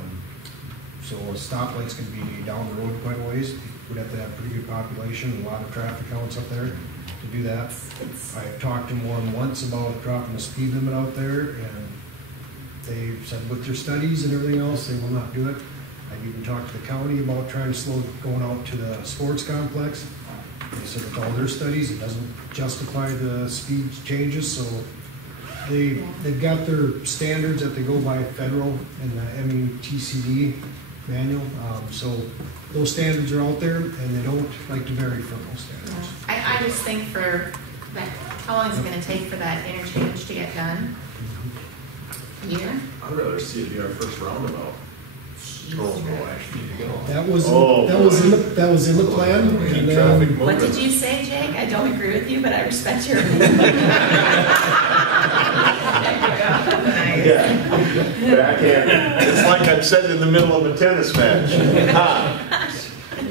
So stoplights can be down the road quite a ways. We'd have to have pretty good population, a lot of traffic counts up there to do that. It's, I've talked to them more than once about dropping the speed limit out there, and they've said with their studies and everything else, they will not do it. I've even talked to the county about trying to slow going out to the sports complex. They said with all their studies, it doesn't justify the speed changes, so they've got their standards that they go by federal and the METCD manual. So those standards are out there, and they don't like to vary from those standards. I just think for that, how long is it gonna take for that interchange to get done? A year? I'd rather see it be our first roundabout. Oh, boy. That was Oh, that was in the plan. Keep And traffic then, What moving. did you say, Jake? I don't agree with you, but I respect your opinion. Yeah. Backhand. It's like I'm sitting in the middle of a tennis match. Ha.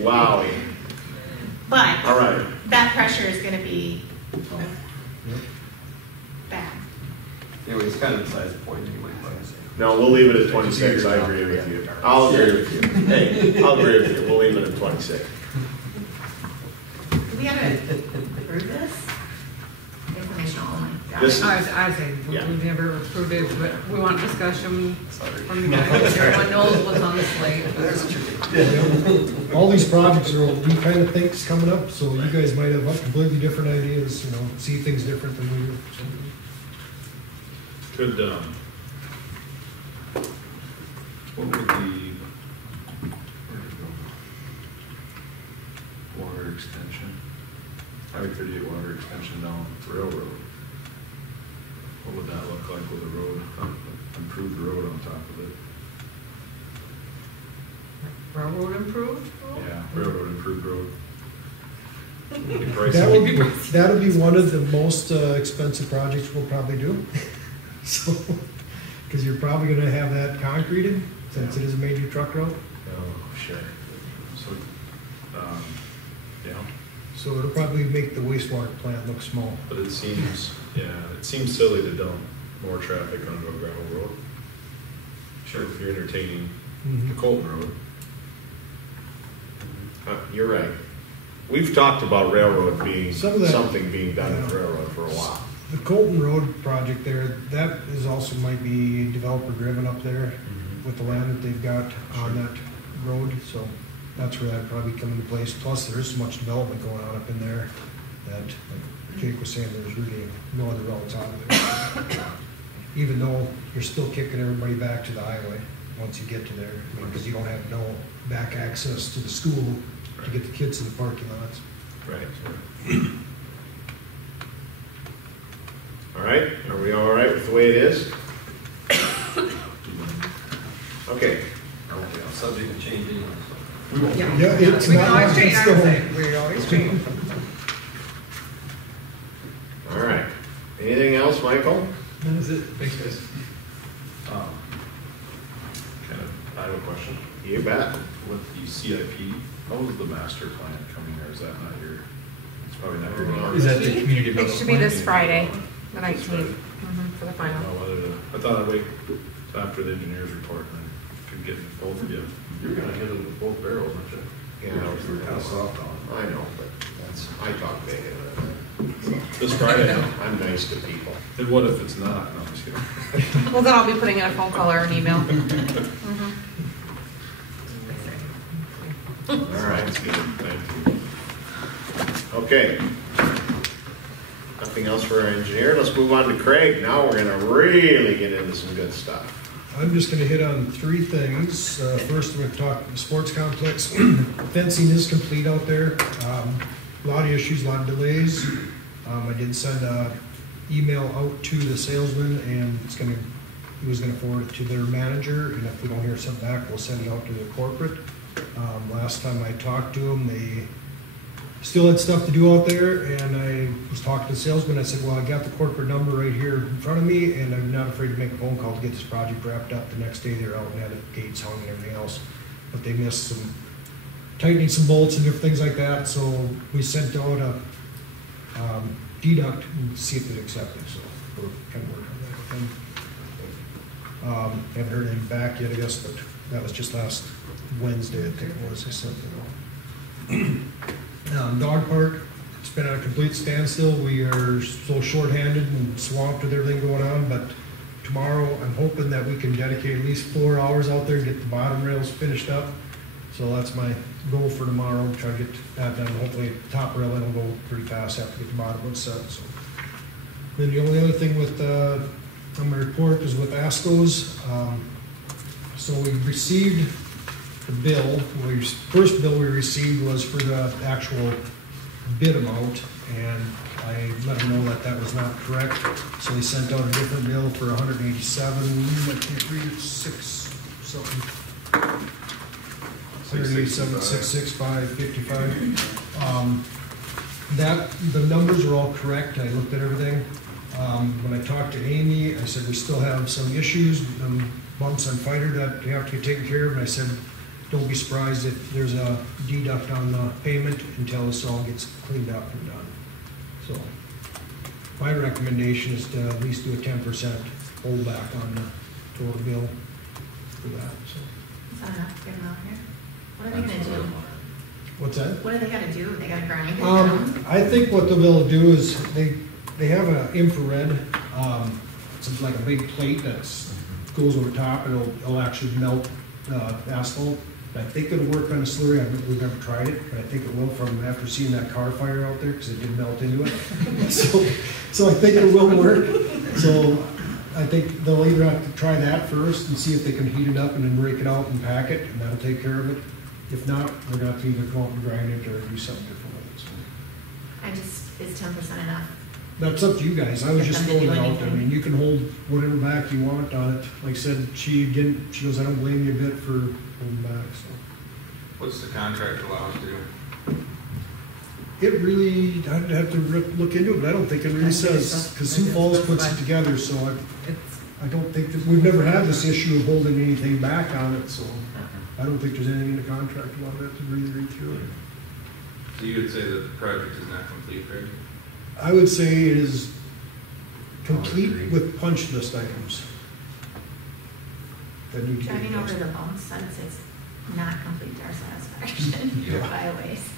Wowie. But All right. that pressure is gonna be bad. anyway, it's kind of besides the point anyway. No, we'll leave it at 26. I agree with you. I'll agree with you. Hey, I'll agree with you. We'll leave it at 26. Do we gotta approve this? Informational only. Got This it. I say, Yeah. we've never approved it, but we want discussion from you guys. Everyone knows what's on the slate. all these projects are we kind of think's coming up, so you guys might have completely different ideas. You know, see things different than we do. So. Could, what would the water extension, Highway 38 water extension down Railroad, what would that look like with a road, improved road on top of it? Railroad improved? Yeah, railroad, improved road. Would it be That pricey? would that'll be one of the most expensive projects we'll probably do. So, because you're probably going to have that concreted since it is a major truck route. Oh, sure. So, yeah, So it'll probably make the wastewater plant look small. but it seems silly to dump more traffic onto a gravel road. Sure, if you're entertaining the Colton Road. You're right. We've talked about railroad being, Some of that- something being done with railroad for a while. The Colton Road project there, that is also might be developer driven up there with the land that they've got on that road, so that's where that'd probably come into place. Plus, there is so much development going on up in there that, like Jake was saying, there's really no other routes out of there. Even though you're still kicking everybody back to the highway once you get to there, because you don't have no back access to the school to get the kids to the parking lots. Right. All right, are we all right with the way it is? Okay. Subject to change anyway. Yeah, it's We can not, always change, it's I still, would say, we always change. All right. Anything else, Michael? That is it. Thanks, guys. I have a question. You bet. With the CIP, how is the master plan coming, or is that not your, it's probably not your. Is that the community It development should be plan? this Friday, the This Friday. 19th, for the I don't final. know whether to, I thought I'd wait till after the engineer's report and then could get both of you. You're gonna hit it with both barrels, aren't you? Yeah, I was Kind of soft on I know, but that's, I talk big. it. This Friday, I'm nice to people. and what if it's not? No, I'm just kidding. Well, then I'll be putting in a phone call or an email. Mhm. All right. Sounds good, thank you. Okay. Nothing else for our engineer. Let's move on to Craig. Now we're gonna really get into some good stuff. I'm just gonna hit on three things. First, we're gonna talk sports complex. Fencing is complete out there. A lot of issues, a lot of delays. I did send a email out to the salesman, and he was gonna forward it to their manager, and if we don't hear something back, we'll send it out to the corporate. Last time I talked to them, they still had stuff to do out there, and I was talking to the salesman. I said, well, I got the corporate number right here in front of me, and I'm not afraid to make a phone call to get this project wrapped up. The next day, they're out and had the gates hung and everything else, but they missed some tightening some bolts and different things like that, so we sent out a deduct and see if they'd accept it, so we're kind of working on that with them. Haven't heard anything back yet, I guess, but that was just last Wednesday, I think it was, I sent it out. Dog park, it's been at a complete standstill. We are so shorthanded and swamped with everything going on, but tomorrow I'm hoping that we can dedicate at least 4 hours out there and get the bottom rails finished up. So that's my goal for tomorrow, try to get that done. Hopefully the top rail will go pretty fast after we get the bottom one set. So. Then the only other thing with on my report is with ASCO's. So we received the bill. First bill we received was for the actual bid amount, and I let them know that that was not correct. So we sent out a different bill for 187. I can't read it, 6 something. 187, 665, 55. That the numbers are all correct. I looked at everything. When I talked to Amy, I said we still have some issues, bumps on fighter that we have to get taken care of. And I said, don't be surprised if there's a deduct on the payment until this all gets cleaned up and done. So my recommendation is to at least do a 10% holdback on the total bill for that. So. Is that enough to get them out here? What are they gonna do? What's that? What are they gonna do? They gotta grind it down? I think what they'll do is they have an infrared, it's like a big plate that goes over top, and it'll actually melt asphalt. I think it'll work on a slurry. We've never tried it, but I think it will from after seeing that car fire out there, because it did melt into it. so I think it will work. So I think they'll either have to try that first and see if they can heat it up and then break it out and pack it, and that'll take care of it. If not, they're gonna have to either go out and grind it or do something different with it. So. Is 10% enough? That's up to you guys. I was just Get them throwing to it do out there. I anything. mean, you can hold whatever back you want on it. Like I said, she goes, I don't blame you a bit for holding back, so. What's the contract allow us to do? It really, I'd have to look into it, but I don't think it really says, because Sioux Falls puts it together, so I don't think that, we've never had this issue of holding anything back on it, so I don't think there's anything in the contract about that to really read through it. So you would say that the project is not complete, Craig? I would say it is complete with punch list items. That need to be Driving over addressed. the bumps, I'd say it's not complete to our satisfaction Yeah. for byways.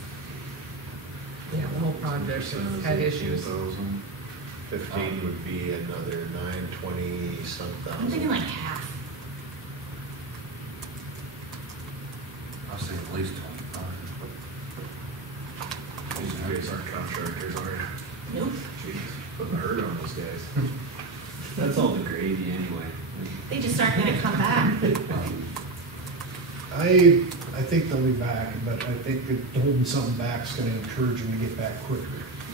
Yeah, the whole project has had issues. 16,000. 15 would be another 920-some I'm thinking thousand. like half. I'll say at least 25. These guys aren't contractors, are you? Nope. Jeez, putting a hurt on those guys. That's all the gravy anyway. They just aren't gonna come back. I think they'll be back, but I think that holding something back is gonna encourage them to get back quicker.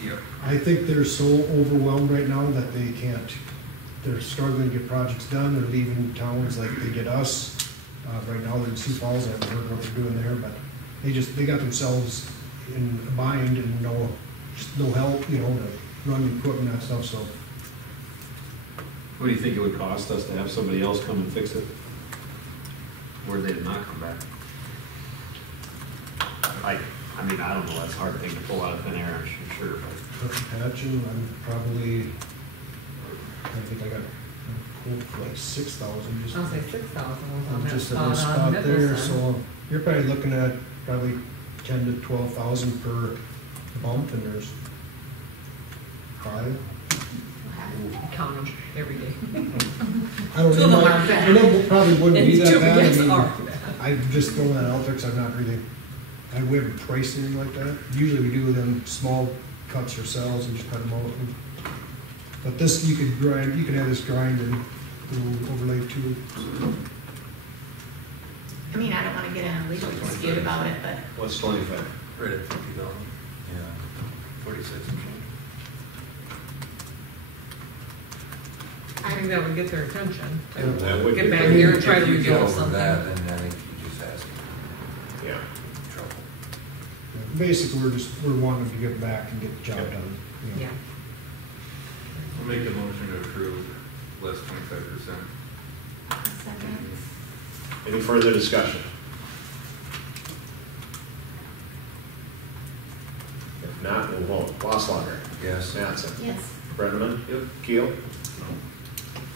Yep. I think they're so overwhelmed right now that they can't, they're struggling to get projects done, they're leaving towns like they did us. Right now, they're in Sioux Falls, I haven't heard what they're doing there, but they got themselves in a bind and no help, you know, to run the equipment and that stuff, so. What do you think it would cost us to have somebody else come and fix it? Where they did not come back? I mean, I don't know, that's a hard thing to pull out of thin air, I'm sure, but. Patching, I'm probably, I think I got a quote for like 6,000 just. I'll say 6,000 was on that Just a spot little on spot there, Nicholson. so you're probably looking at probably 10 to 12,000 per bump, and there's 5. Count them every day. I don't Two of them know, are bad. it probably wouldn't be And that two, bad, yes, I mean, are bad. I'm just throwing that out there, because I'm not really, we haven't priced anything like that. Usually we do them small cuts ourselves and just cut them out. But this, you could grind, you could have this grind and little overlay too. I mean, I don't wanna get in a legal dispute about it, but What's 25? Right at 50,000. Yeah. 46 and change. I think that would get their attention. Yeah, that would Get be back good. here and try to If you get resolve over something. that, then I think you just ask Yeah. trouble. Basically, we're wanting to get back and get the job done. you know. Yeah. I'll make a motion to approve less 25%. second. Any further discussion? If not, we'll vote. Wasslager. Yes. Mattson. Yes. Brenneman. Yep. Keel.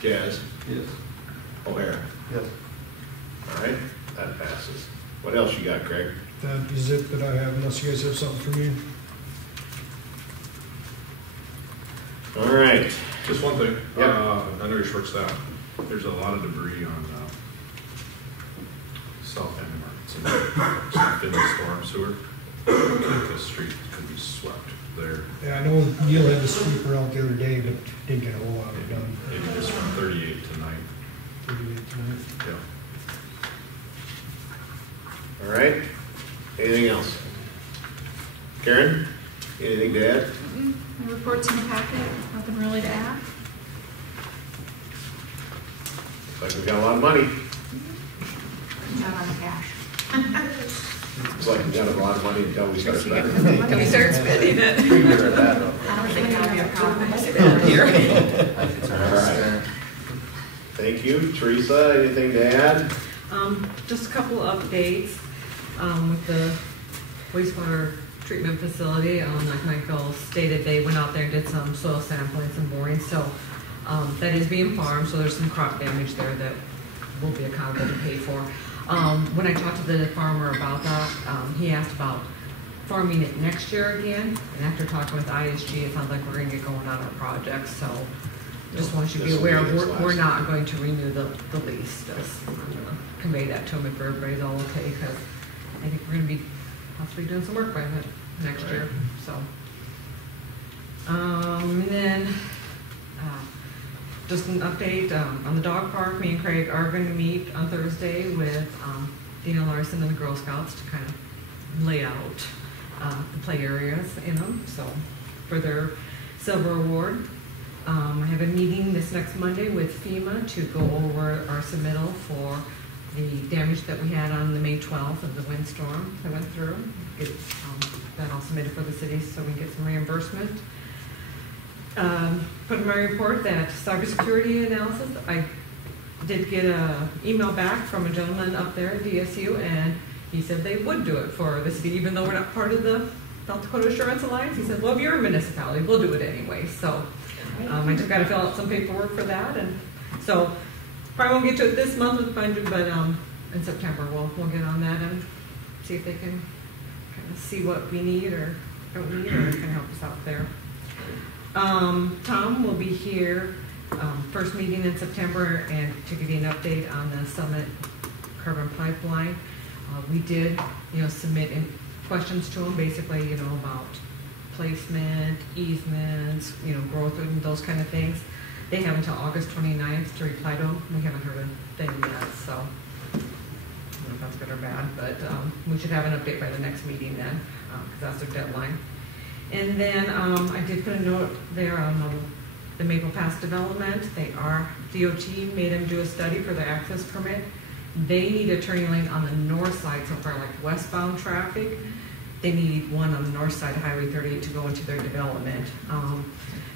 Jazz. Yes. O'Hara. Yes. All right, that passes. What else you got, Craig? That is it that I have, unless you guys have something for me. All right. Just one thing, Yeah. I know you're short staffed, there's a lot of debris on, South End Market, some in the storm sewer. I think the street could be swept there, Yeah, I know Neil had the sweeper out the other day, but didn't get a whole lot of it done. maybe just from 38 to 9. 38 tonight. Yeah. All right. Anything else? Karen, anything to add? The report's in the packet, nothing really to add. Looks like we got a lot of money. Good job on the cash. Looks like we got a lot of money until we start spending. Can we start spending it? I don't think that'll be a problem. Here. I think it's All a right. spent. Thank you. Teresa, anything to add? Just a couple of updates, with the wastewater treatment facility. Like Michael stated, they went out there and did some soil sampling, some boring, so, that is being farmed, so there's some crop damage there that will be accountable to pay for. When I talked to the farmer about that, he asked about farming it next year again, and after talking with ISG, it sounds like we're gonna get going on our project, so just want you to be This will be aware, his we're last. not going to renew the lease. Just, I'm gonna convey that to him if everybody's all okay, because I think we're gonna be possibly doing some work by next year, so. And then, just an update, on the dog park, me and Craig are gonna meet on Thursday with, Dina Larson and the Girl Scouts to kind of lay out, the play areas in them, so, for their silver award. I have a meeting this next Monday with FEMA to go over our submittal for the damage that we had on the May 12th of the windstorm that went through. Get that all submitted for the city so we can get some reimbursement. Put in my report that cybersecurity analysis, I did get a email back from a gentleman up there at DSU, and he said they would do it for the city, even though we're not part of the South Dakota Assurance Alliance. He said, well, if you're a municipality, we'll do it anyway, so. I just gotta fill out some paperwork for that, and so probably won't get to it this month with the budget, but in September we'll get on that and see if they can kind of see what we need or don't need, or can help us out there. Tom will be here, first meeting in September, and to give you an update on the Summit Carbon Pipeline. We did, submit questions to them, basically, about placement, easements, growth and those kind of things. They have until August 29th to reply to them. We haven't heard a thing yet, so I don't know if that's good or bad, but we should have an update by the next meeting then, because that's their deadline. And then I did put a note there on the Maple Pass development. DOT made them do a study for their access permit. They need a turning lane on the north side, so for like westbound traffic. They need one on the north side of Highway 38 to go into their development.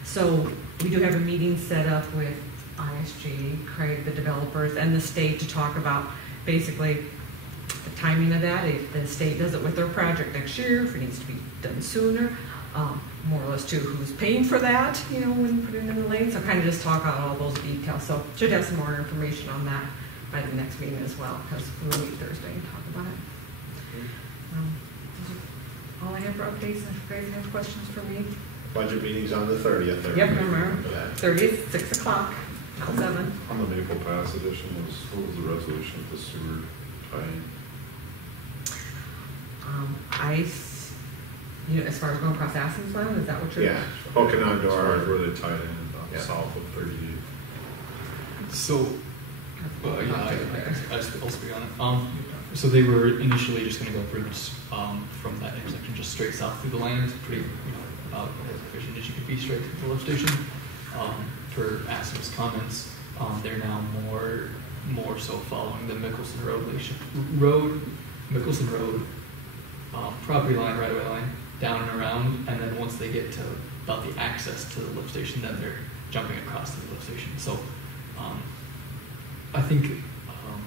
So we do have a meeting set up with ISG, Craig, the developers, and the state to talk about basically the timing of that. If the state does it with their project next year, if it needs to be done sooner, more or less too, who's paying for that, when putting in the lane. So kind of just talk out all those details. So should have some more information on that by the next meeting as well, because we'll meet Thursday and talk about it. All I have for updates. If you guys have questions for me. Budget meeting's on the 30th. Yep, remember. 30th, 6 o'clock, not 7. On the Maple Pass edition, what was the resolution of the sewer tie-in? As far as going across Athens Land, is that what you're? Yeah, hooking onto As far as our, where they tied in, Yeah. south of 38. So, well, yeah, I'll speak on it. So they were initially just going to go pretty much from that intersection just straight south through the land, pretty about as efficient as you could be straight to the lift station. Per Asim's comments, they're now more so following the Mickelson Road property line, right away line, down and around, and then once they get to about the access to the lift station, then they're jumping across to the lift station. So I think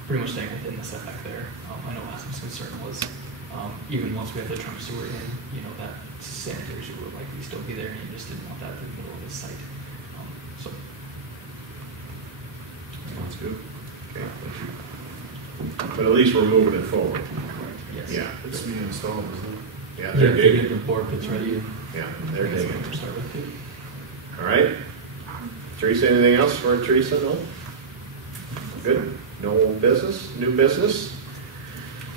pretty much staying within the setback there. I know Asim's concern was even once we have the trunk sewer in, that sanitary sewer would likely still be there, and you just didn't want that in the middle of the site. So Sounds good. okay. But at least we're moving it forward. yes. Yeah, It's being installed, isn't it? yeah, Yeah, they're they digging. get the board pits ready. And Yeah, they're that's digging. what we'll start with too. All right. Teresa, anything else for Teresa? No? Good. No old business? New business?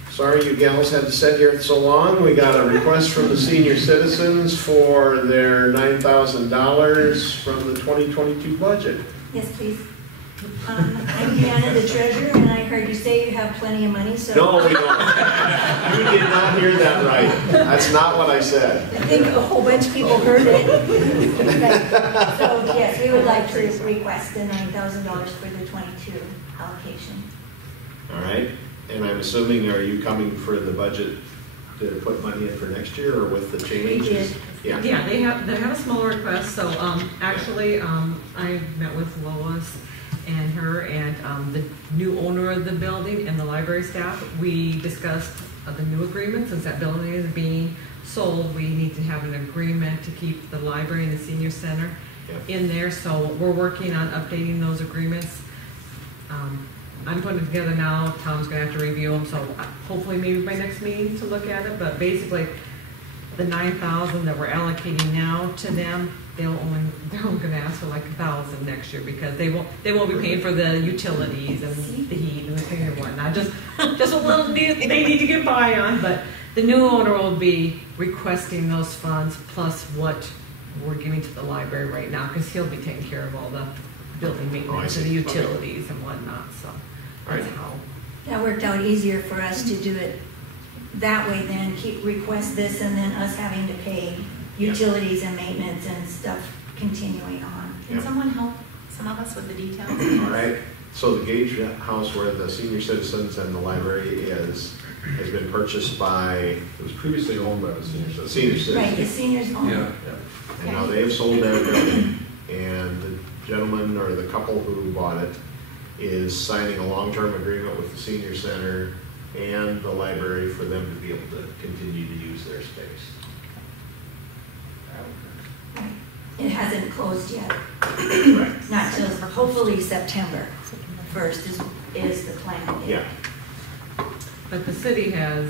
Sorry you gals had to sit here so long. We got a request from the senior citizens for their $9,000 from the 2022 budget. Yes, please. I'm Deanna, the treasurer, and I heard you say you have plenty of money, so. No, we don't. You did not hear that right. That's not what I said. I think a whole bunch of people heard it. So, yes, we would like to request the $9,000 for the 22 allocation. All right. And I'm assuming, are you coming for the budget to put money in for next year or with the changes? We did. Yeah, they have a small request. So actually, I met with Lois and her and the new owner of the building and the library staff. We discussed the new agreement. Since that building is being sold, we need to have an agreement to keep the library and the senior center in there. So we're working on updating those agreements. I'm putting it together now. Tom's going to have to review them, so hopefully maybe by next meeting to look at it. But basically, the $9,000 that we're allocating now to them, they're only going to ask for like $1,000 next year because they won't be paying for the utilities and the heat and the thing and whatnot. Just a little deal they need to get by on. But the new owner will be requesting those funds plus what we're giving to the library right now because he'll be taking care of all the building maintenance and the utilities and whatnot. So that's how. That worked out easier for us to do it that way than request this and then us having to pay utilities and maintenance and stuff continuing on. Can someone help some of us with the details? All right. So the Gage House where the senior citizens and the library has been purchased by It was previously owned by the senior citizens. senior citizens. Right, the seniors own it. Yeah. And now they have sold their building, and the gentleman or the couple who bought it is signing a long-term agreement with the senior center and the library for them to be able to continue to use their space. Right. It hasn't closed yet. Right. Not till hopefully September 1st is the plan. Yeah. But the city has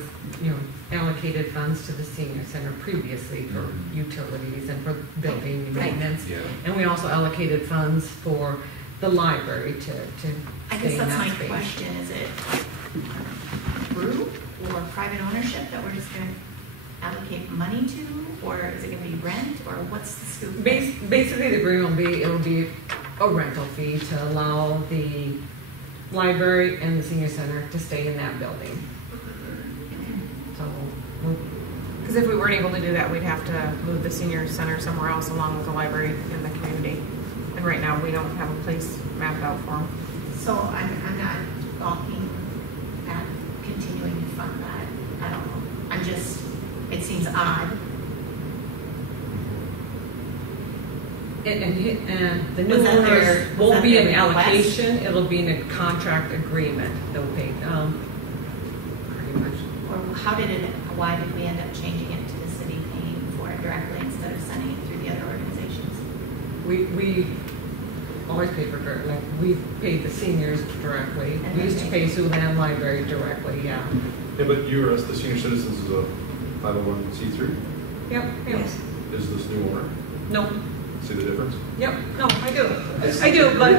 allocated funds to the senior center previously for utilities and for building and Right. maintenance. Yeah. And we also allocated funds for the library to I stay guess in that's that my space. question, is it group or private ownership that we're just gonna allocate money to? Or is it gonna be rent, or what's the scoop? Basically, the agreement will be a rental fee to allow the library and the senior center to stay in that building. So, Because if we weren't able to do that, we'd have to move the senior center somewhere else along with the library in the community. And right now, we don't have a place mapped out for them. So I'm not balking at continuing to fund that, I don't know. I'm just, it seems odd. and the new Was that owners their- was won't that be their an request? allocation, it'll be in a contract agreement they'll pay, pretty much. Or why did we end up changing it to the city paying for it directly instead of sending it through the other organizations? We always pay for direct, like, we paid the seniors directly. And We used to they- pay Siouxland Library directly, yeah. Yeah, but the senior citizens is a 501c3, Yep, yep. Yes. is this new owner? No, See the difference? yep, no, I do. I do, but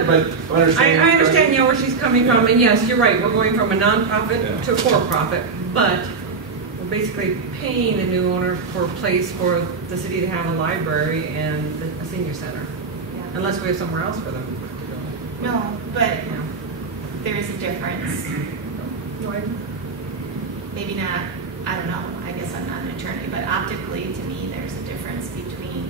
I understand, where she's coming from, and yes, you're right, we're going from a Yeah. nonprofit to a for-profit, but we're basically paying the new owner for a place for the city to have a library and a senior center, Yeah. unless we have somewhere else for them. No, but Yeah. there is a difference. Maybe not, I don't know, I guess I'm not an attorney, but optically, to me, there's a difference between,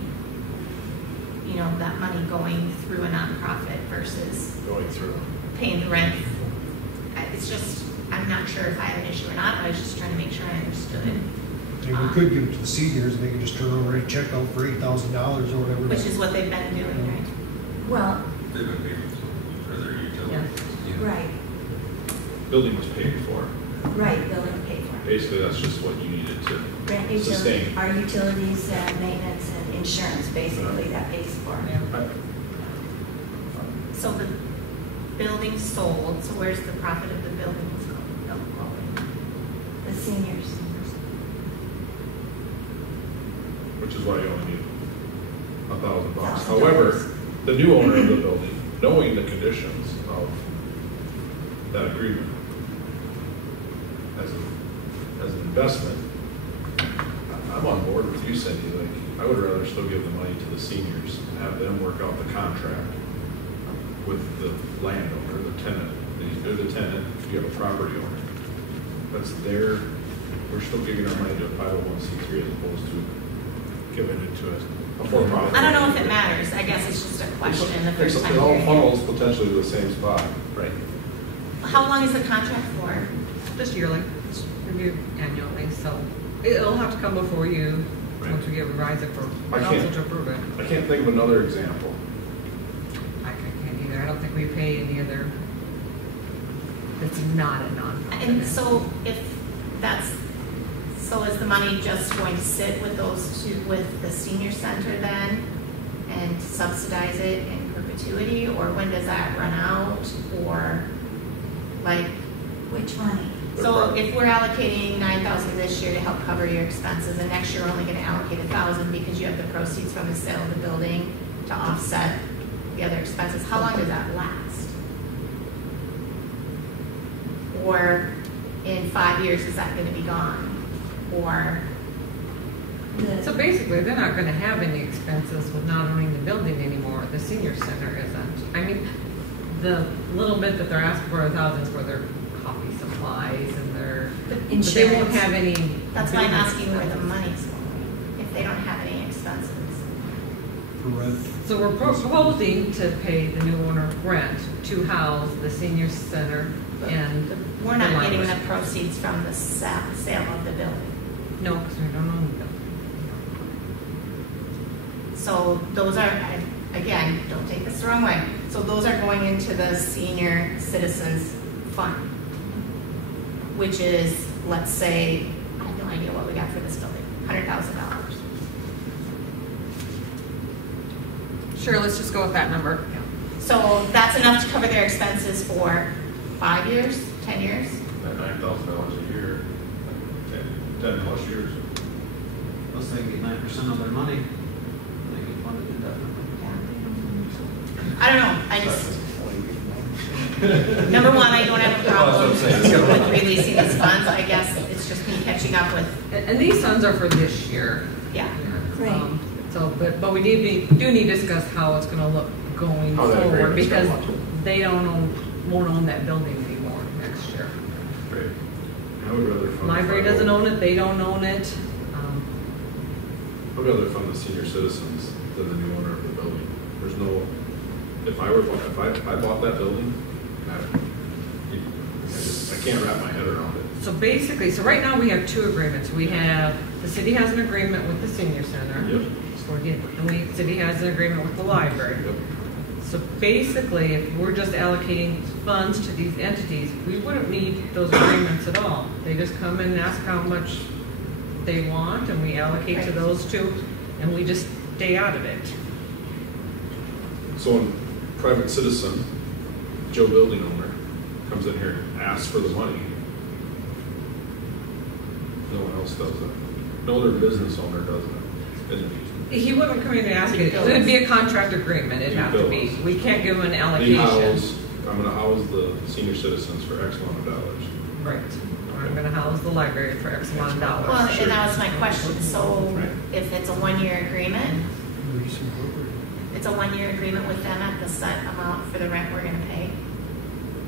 that money going through a nonprofit versus Going through. paying the rent. It's just, I'm not sure if I have an issue or not, I was just trying to make sure I understood it. And we could give it to the seniors, and they can just turn over a check out for $8,000 or whatever. Which is what they've been doing, right? Well, They've been paying for their utilities. Yeah. right, Building was paid for. right, building paid for. Basically, that's just what you needed to Rent utility, sustain. our utilities and maintenance and insurance, basically, that pays for. So the building sold, so where's the profit of the building going? The seniors. Which is why you only need $1,000. $1,000. However, the new owner of the building, knowing the conditions of that agreement as an investment, I'm on board with you, Cindy. Like, I would rather still give the money to the seniors and have them work out the contract with the landowner, the tenant. They're the tenant, you have a property owner. That's we're still giving our money to a 501c3 as opposed to giving it to a for-profit. I don't know if it matters, I guess it's just a question the first time It all hearing it. funnels potentially to the same spot. Right. How long is the contract for? Just yearly, it's reviewed annually, so it'll have to come before you, Right. once we get revise it for I council can't- to approve it. I can't think of another example. I can't either, I don't think we pay any other, it's not a nonprofit. And so if so is the money just going to sit with those two, with the senior center then? And subsidize it in perpetuity, or when does that run out? Or like, Which money? so if we're allocating 9,000 this year to help cover your expenses, and next year we're only gonna allocate 1,000 because you have the proceeds from the sale of the building to offset the other expenses, how long does that last? Or in 5 years, is that gonna be gone? Or, So basically, they're not gonna have any expenses with not owning the building anymore, the senior center isn't. I mean, the little bit that they're asking for 1,000 is for their coffee supplies and their, but they won't Insurance. have any. that's why I'm business asking where the expenses. money's going, if they don't have any expenses. For rent. So we're proposing to pay the new owner rent to house the senior center and. We're not the getting the library. proceeds from the sale of the building. No, because we don't own the building. So those are, again, don't take this the wrong way. So those are going into the senior citizens fund, which is, let's say, I have no idea what we got for this building, $100,000. Sure, let's just go with that number. So that's enough to cover their expenses for 5 years, 10 years? That $9,000 a year, 10+ years. Unless they get 9% of their money, they can fund it indefinitely. I don't know, I just, number one, I don't have a problem with releasing these funds, I guess it's just me catching up with, And these funds are for this year. yeah. Right. So, but we do need to discuss how it's gonna look going How that forward, agreement's because gonna look. they won't own that building anymore next year. Right. I would rather fund. Library doesn't own it, they don't own it. I'd rather fund the senior citizens than the new owner of the building. There's no, if I bought that building, I can't wrap my head around it. So basically, so right now we have two agreements. We have, the city has an agreement with the senior center. Yep. So again, and the city has an agreement with the library. Yep. So basically, if we're just allocating funds to these entities, we wouldn't need those agreements at all. They just come in and ask how much they want, and we allocate to those two, and we just stay out of it. So when private citizen, Joe building owner, comes in here and asks for the money, no one else does it. No other business owner does it. And He wouldn't come in and ask it. It would be a contract agreement, it'd have to be. We can't give him an allocation. I'm gonna house the senior citizens for X amount of dollars. Right. Or I'm gonna house the library for X amount of dollars. Well, and that was my question, so if it's a one-year agreement, it's a one-year agreement with them at the set amount for the rent we're gonna pay?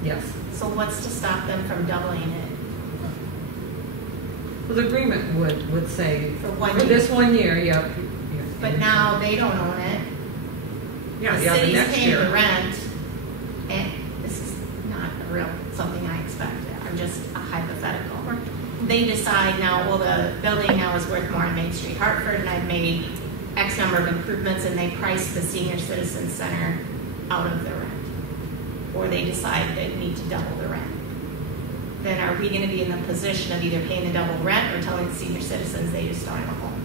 Yes. So what's to stop them from doubling it? Well, the agreement would say, For 1 for year. this 1 year, yep. But now they don't own it. Yeah, The yeah, the city's next paying the year. rent, and this is not a real, something I expected, I'm just a hypothetical. They decide now, well, the building now is worth more in Main Street, Hartford, and I've made X number of improvements, and they price the senior citizen center out of the rent. Or they decide they need to double the rent. Then are we gonna be in the position of either paying the double rent or telling the senior citizens they just don't have a home?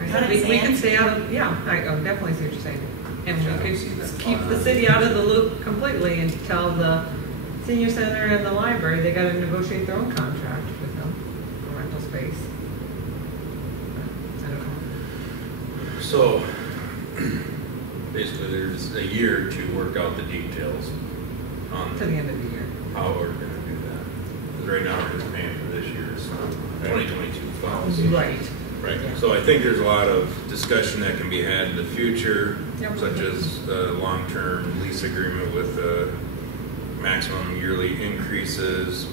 You know what I'm We can saying? stay out of, yeah, I definitely see what you're saying. And we could keep the city out of the loop completely and tell the senior center and the library, they gotta negotiate their own contract with them for rental space. I don't know. So, basically, there's a year to work out the details on To the end of the year. how we're gonna do that. Because right now, we're just paying for this year's 2022 funds. Right. Right, Yeah. so I think there's a lot of discussion that can be had in the future, Yep. such as the long-term lease agreement with maximum yearly increases,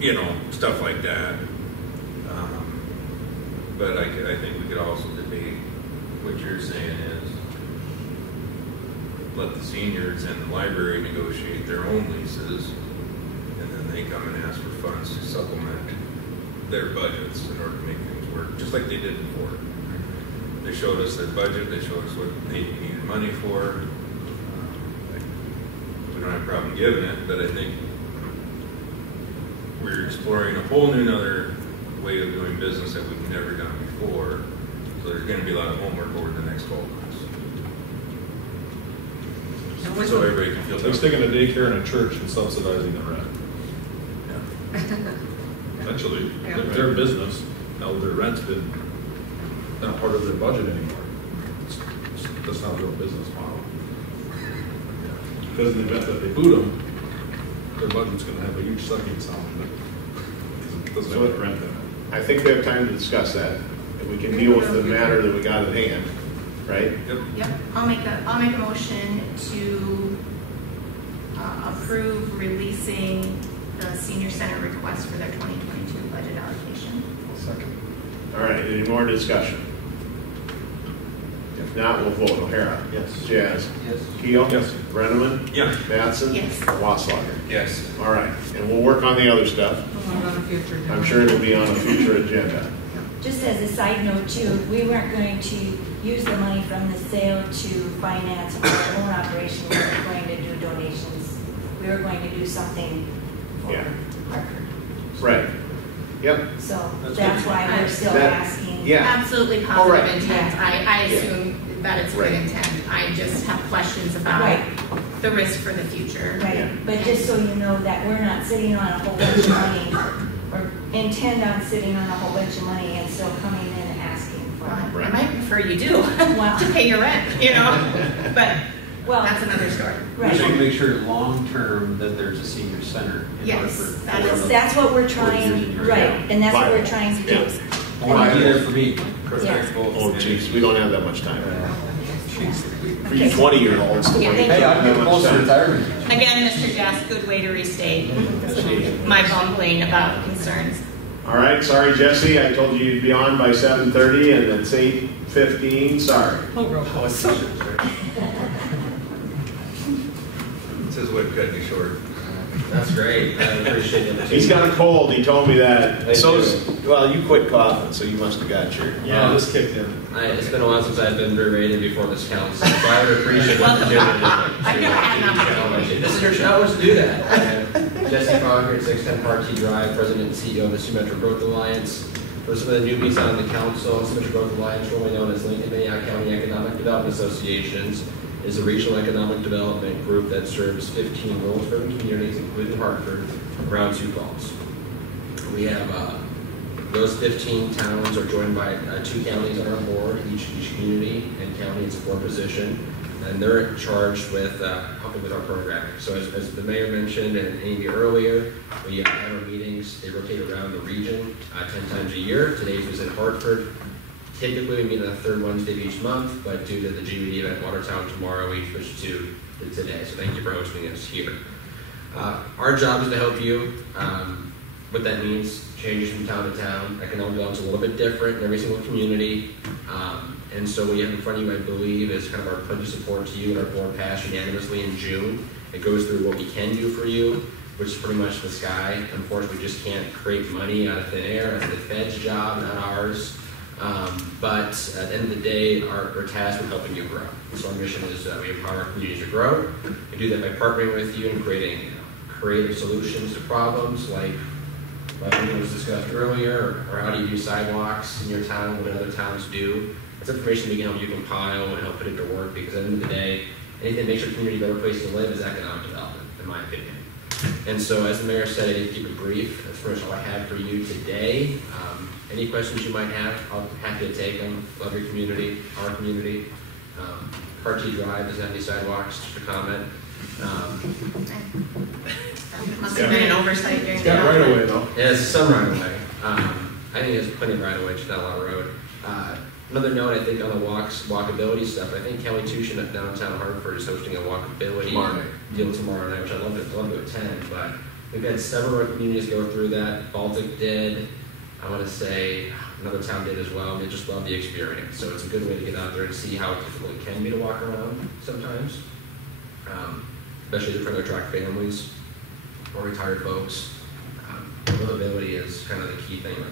you know, stuff like that. But I think we could also debate what you're saying is let the seniors and the library negotiate their own leases, and then they come and ask for funds to supplement their budgets in order to make things work, just like they did before. They showed us their budget, they showed us what they needed money for. We don't have a problem giving it, but I think we're exploring a whole new other way of doing business that we've never done before. So there's gonna be a lot of homework over the next 12 months. And which So one- everybody can feel It's like sticking a daycare in a church and subsidizing the rent. Essentially, Yeah. their business, now their rent's been not part of their budget anymore. That's not a real business model. Because in the event that they boot them, their budget's gonna have a huge sucking sound in it. 'Cause it doesn't have any rent in it. I think we have time to discuss that, and we can deal with the matter that we got at hand, right? Yep, I'll make a motion to approve releasing the senior center request for their 2022 budget allocation. Second. All right, any more discussion? If not, we'll vote. O'Hara? Yes. Jazz? Yes. Keel? Yes. Brenneman? Yeah. Mattson? Yes. Wasslager? Yes. All right, and we'll work on the other stuff. We'll on a future agenda. I'm sure it'll be on a future agenda. Just as a side note too, we weren't going to use the money from the sale to finance our own operation. We were going to do donations. We were going to do something for Yeah. Hartford. Right. Yep. So That's that's good. why we're still That- asking. Yeah. Absolutely All right. positive intent. I Yeah. assume that it's good Right. intent. I just have questions about Right. the risk for the future. Right, but just so you know that we're not sitting on a whole bunch of money, or intend on sitting on a whole bunch of money and still coming in and asking for it. I might prefer you do, Wow. to pay your rent, you know, but Well, that's another story. We should right. make sure long-term that there's a senior center in Yes, Hartford. that is- That's what we're trying, right, and that's what we're trying to do. Yeah. Well, be there for me. Yeah. Oh, jeez, we don't have that much time. For you Okay. 20-year-olds to Yeah. wait. Hey, I'm getting That much close to time. retirement. Again, Mr. Jess, good way to restate my bumbling about concerns. All right, sorry, Jesse, I told you you'd be on by 7:30, and it's 8:15, sorry. Oh, roll call. It's his way of cutting you short. That's great. I appreciate it. He's got a cold, he told me that. Thank So's, you. well, you quit coughing, so you must have got your, Yeah. this kicked in. It's been a while since I've been berated before this council, so I would appreciate the opportunity I've never had an opportunity. This is your show to do that. Jesse Crocker, 610 Parkey Drive, President and CEO of the Sioux Metro Growth Alliance. For some of the newbies on the council, Sioux Metro Growth Alliance, formerly known as Lincoln Minnehaha County Economic Development Associations, is a regional economic development group that serves 15 rural-driven communities, including Hartford, around Sioux Falls. We have those 15 towns are joined by 2 counties on our board, each community and county in support position, and they're charged with helping with our programming. So as the mayor mentioned and Amy earlier, we have our meetings, they rotate around the region 10 times a year. Today's was in Hartford. Typically, we meet on the 3rd Wednesday of each month, but due to the GUD event in Watertown tomorrow, we switched to today. So thank you for hosting us here. Our job is to help you. What that means changes from town to town. Economic development is a little bit different in every single community. And so what you have in front of you, I believe, is kind of our pledge of support to you and our board passed unanimously in June. It goes through what we can do for you, which is pretty much the sky. Unfortunately, we just can't create money out of thin air. That's the Fed's job, not ours. But at the end of the day, our task with helping you grow. So our mission is we empower our communities to grow. We do that by partnering with you and creating creative solutions to problems like what was discussed earlier, or how do you do sidewalks in your town, what other towns do. That's information we can help you compile and help put it to work, because at the end of the day, anything that makes your community a better place to live is economic development, in my opinion. And so, as the mayor said, I need to keep it brief. That's pretty much all I have for you today. Any questions you might have, I'll be happy to take them. Love your community, our community. Parkey Drive doesn't have any sidewalks, just a comment. Must have been an oversight during It's the. got right away, though. Yeah, there's some right away. I think there's plenty of right away, just not a lot of road. Another note, I think on the walkability stuff, I think Kelly Tushin at downtown Hartford is hosting a walkability deal tomorrow night, which I'd love to attend. But we've had several of our communities go through that. Baltic did. I want to say another town did as well. And they just love the experience. So it's a good way to get out there and see how difficult it can be to walk around sometimes, especially if you're trying to attract families or retired folks. Mobility is kind of the key thing right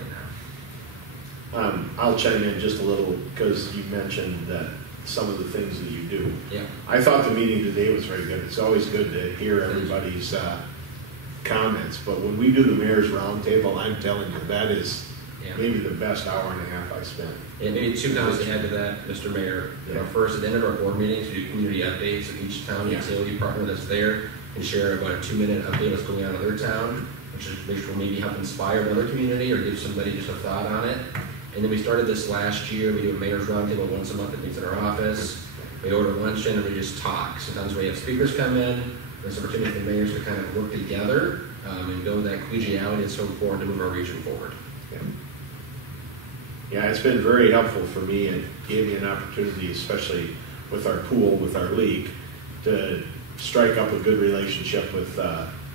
now. I'll chime in just a little, because you mentioned that some of the things that you do. Yeah. I thought the meeting today was very good. It's always good to hear everybody's comments, but when we do the mayor's roundtable, I'm telling you, that is maybe the best hour and a half I spent. And maybe 2 comments to add to that, Mr. Mayor. First, at the end of our board meetings, we do community updates of each town utility partner that's there and share about a 2-minute update of what's going on in their town, which will maybe help inspire another community or give somebody just a thought on it. And then we started this last year. We do a mayor's roundtable once a month that meets in our office. We order luncheon and we just talk. Sometimes we have speakers come in. There's an opportunity for mayors to kind of work together and build that collegiality. It's so important to move our region forward. Yeah, it's been very helpful for me. It gave me an opportunity, especially with our pool, with our league, to strike up a good relationship with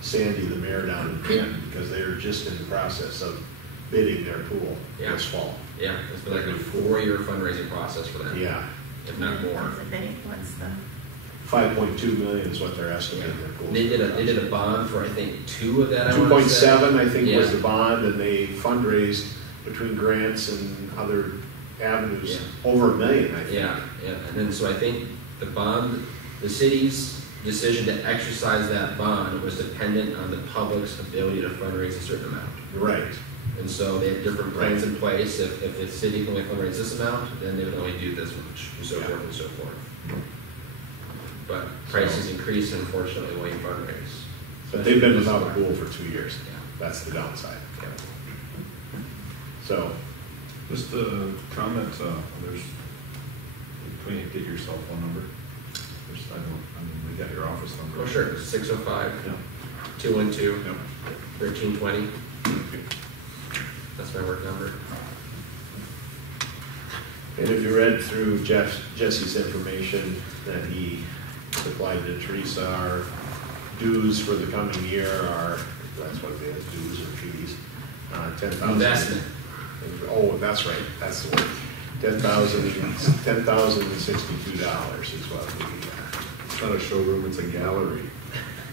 Sandy, the mayor down in Canton, because they're just in the process of bidding their pool this fall. Yeah, it's been like a 4-year fundraising process for them. Yeah. If not more. What's the? 5.2 million is what they're estimating their pool. They did a bond for, I think, 2 of that. 2.7, I think, was the bond, and they fundraised between grants and other avenues over $1 million, I think. Yeah. And then so I think the city's decision to exercise that bond was dependent on the public's ability to fundraise a certain amount. Right. And so they have different plans in place. If the city can only fundraise this amount, then they would only do this much, and so forth and so forth. but prices increase, unfortunately, while you fundraise. But they've been without a pool for 2 years. Yeah. That's the downside. Yeah. So, Just a comment, there's, can you get your cell phone number? We got your office number. Oh, sure, 605, Yeah. 212, Yep. 1320. That's my work number. and if you read through Jesse's information that he supplied to Teresa, our dues for the coming year are, that's what it is, dues or fees, 10,000. Investment. Oh, that's right, that's the word. $10,062 is what we, It's not a showroom, it's a gallery.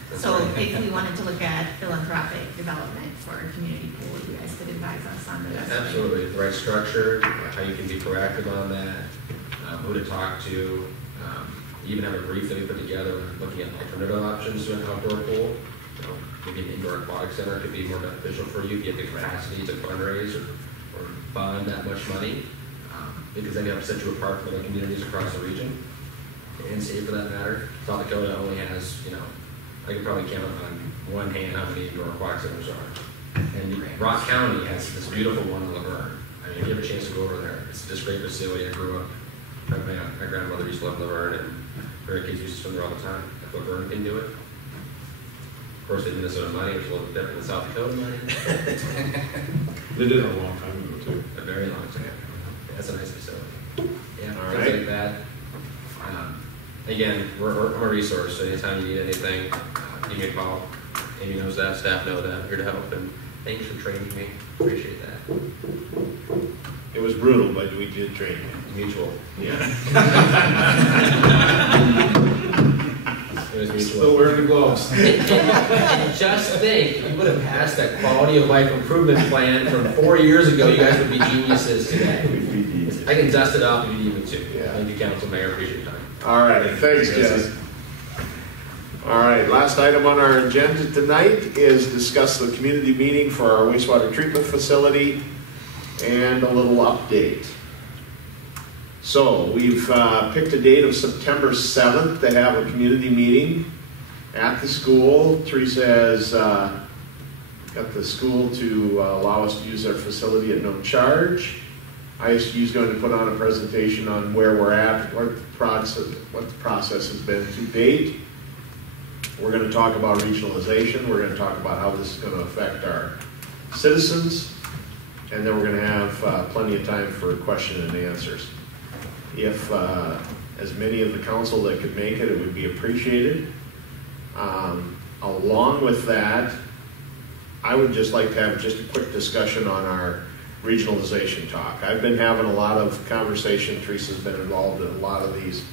That's So right. if we wanted to look at philanthropic development for a community pool, you guys could advise us on the best way. Absolutely, the right structure, how you can be proactive on that, who to talk to. Even have a brief that we put together, looking at alternative options to an outdoor pool. You know, maybe an indoor aquatic center could be more beneficial for you if you have the capacity to fundraise or bond that much money. Because then you have to set you apart from other communities across the region, and state for that matter. South Dakota only has, you know, I could probably count on one hand how many indoor aquatic centers are. And Rock County has this beautiful one in Laverne. I mean, if you have a chance to go over there, it's just great facility. I grew up, my grandmother used to live in Laverne, and her kids used to swim there all the time. If Laverne can do it. Of course, they did Minnesota money, which is a little bit different than South Dakota money. They did it a long time ago, too. A very long time. That's a nice facility. Yeah, All things right. like that. Again, I'm a resource, so anytime you need anything, give me a call. Amy knows that, staff know that, I'm here to help, and thanks for training me. Appreciate that. it was brutal, but we did train you. Mutual. Yeah. It was mutual. Still wearing the gloves. And just think, if you would have passed that quality of life improvement plan from 4 years ago, you guys would be geniuses today. I can dust it off if you need me to. Yeah. Thank you, Council Mayor, appreciate your time. All right, thanks, Jess. All right, last item on our agenda tonight is discuss the community meeting for our wastewater treatment facility and a little update. So we've picked a date of September 7th to have a community meeting at the school. Teresa has got the school to allow us to use their facility at no charge. ISG is going to put on a presentation on where we're at, what the process has been to date. We're going to talk about regionalization. We're going to talk about how this is going to affect our citizens. And then we're going to have plenty of time for question and answers. If as many of the council that could make it, it would be appreciated. Along with that, I would just like to have just a quick discussion on our regionalization talk. I've been having a lot of conversation, Teresa's been involved in a lot of these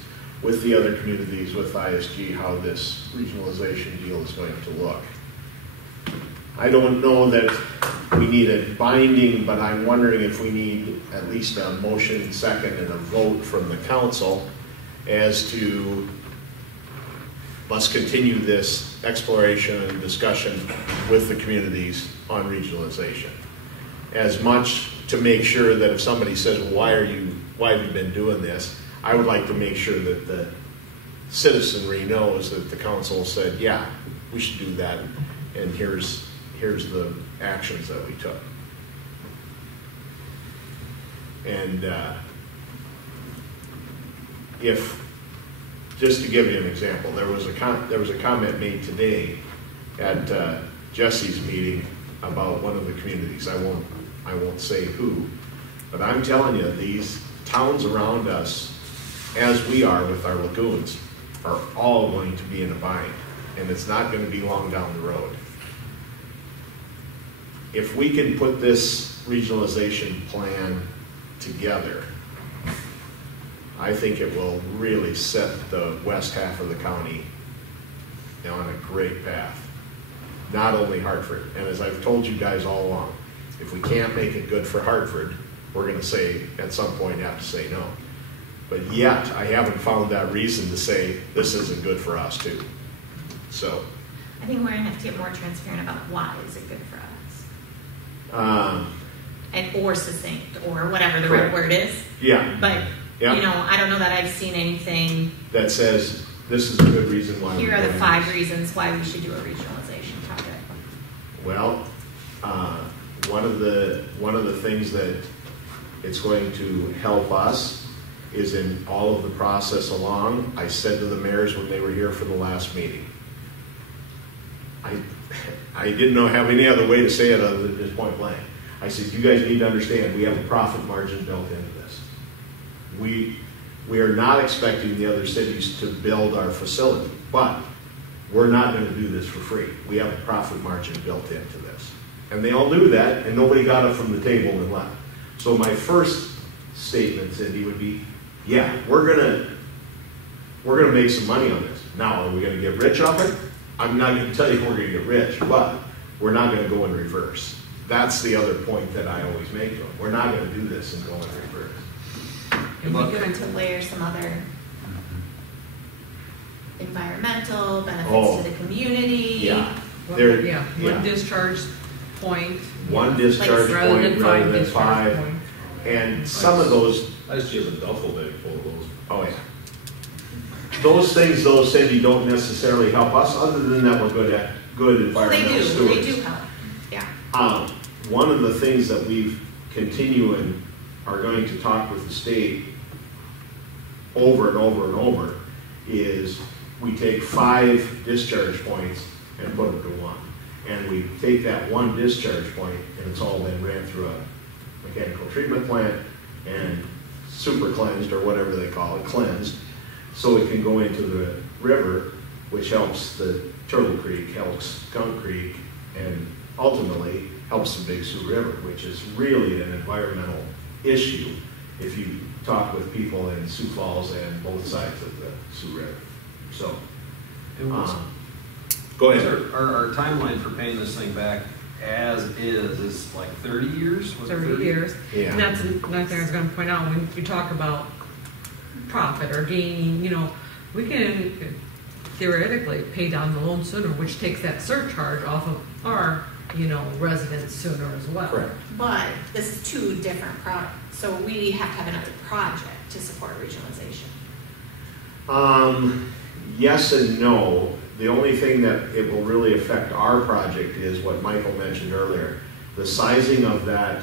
with the other communities, with ISG, how this regionalization deal is going to look. I don't know that we need a binding, but I'm wondering if we need at least a motion second and a vote from the council as to let's continue this exploration and discussion with the communities on regionalization. As much to make sure that if somebody says, well, why have you been doing this? I would like to make sure that the citizenry knows that the council said, yeah, we should do that, and here's the actions that we took. And if, just to give you an example, there was a comment made today at Jesse's meeting about one of the communities. I won't say who, but I'm telling you, these towns around us, as we are with our lagoons, are all going to be in a bind, and it's not going to be long down the road. If we can put this regionalization plan together, I think it will really set the west half of the county on a great path. Not only Hartford, and as I've told you guys all along, if we can't make it good for Hartford, we're going to say, at some point, have to say no. But yet, I haven't found that reason to say this isn't good for us too. So. I think we're going to have to get more transparent about why is it good for us. Or succinct, or whatever the right word is. Yeah. But, yeah. you know, I don't know that I've seen anything that says this is a good reason why. Here we're are the doing 5 this. reasons why we should do a regionalization project. Well, one of the things that it's going to help us is in all of the process along. I said to the mayors when they were here for the last meeting, I didn't know have any other way to say it other than just point blank. I said, you guys need to understand we have a profit margin built into this. We are not expecting the other cities to build our facility, but we're not going to do this for free. We have a profit margin built into this. And they all knew that, and nobody got up from the table and left. So my first statement, Cindy, would be, yeah, we're gonna make some money on this. Now, are we gonna get rich off it? I'm not gonna tell you we're gonna get rich, but we're not gonna go in reverse. That's the other point that I always make to them. We're not gonna do this and go in reverse. And we're going to layer some other environmental benefits to the community. Yeah. One discharge point. One discharge point rather than 5. Point. And some of those, I just have a duffel bag full of those. oh yeah. Those things, though, Cindy, don't necessarily help us, other than that we're good environmental stewards. They do help, yeah. One of the things that we've continue and are going to talk with the state over and over and over is we take 5 discharge points and put them to 1. And we take that 1 discharge point and it's all been ran through a mechanical treatment plant and super cleansed, or whatever they call it, cleansed, so it can go into the river, which helps the Turtle Creek, helps Skunk Creek, and ultimately helps the Big Sioux River, which is really an environmental issue if you talk with people in Sioux Falls and both sides of the Sioux River. So, go ahead. Our timeline for paying this thing back as is like 30 years? Was it 30 years. Yeah. And that's another thing I was going to point out when you talk about profit or gaining, we can theoretically pay down the loan sooner, which takes that surcharge off of our, residents sooner as well. Correct. But this is 2 different products, so we have to have another project to support regionalization. Yes and no. The only thing that it will really affect our project is what Michael mentioned earlier. The sizing of that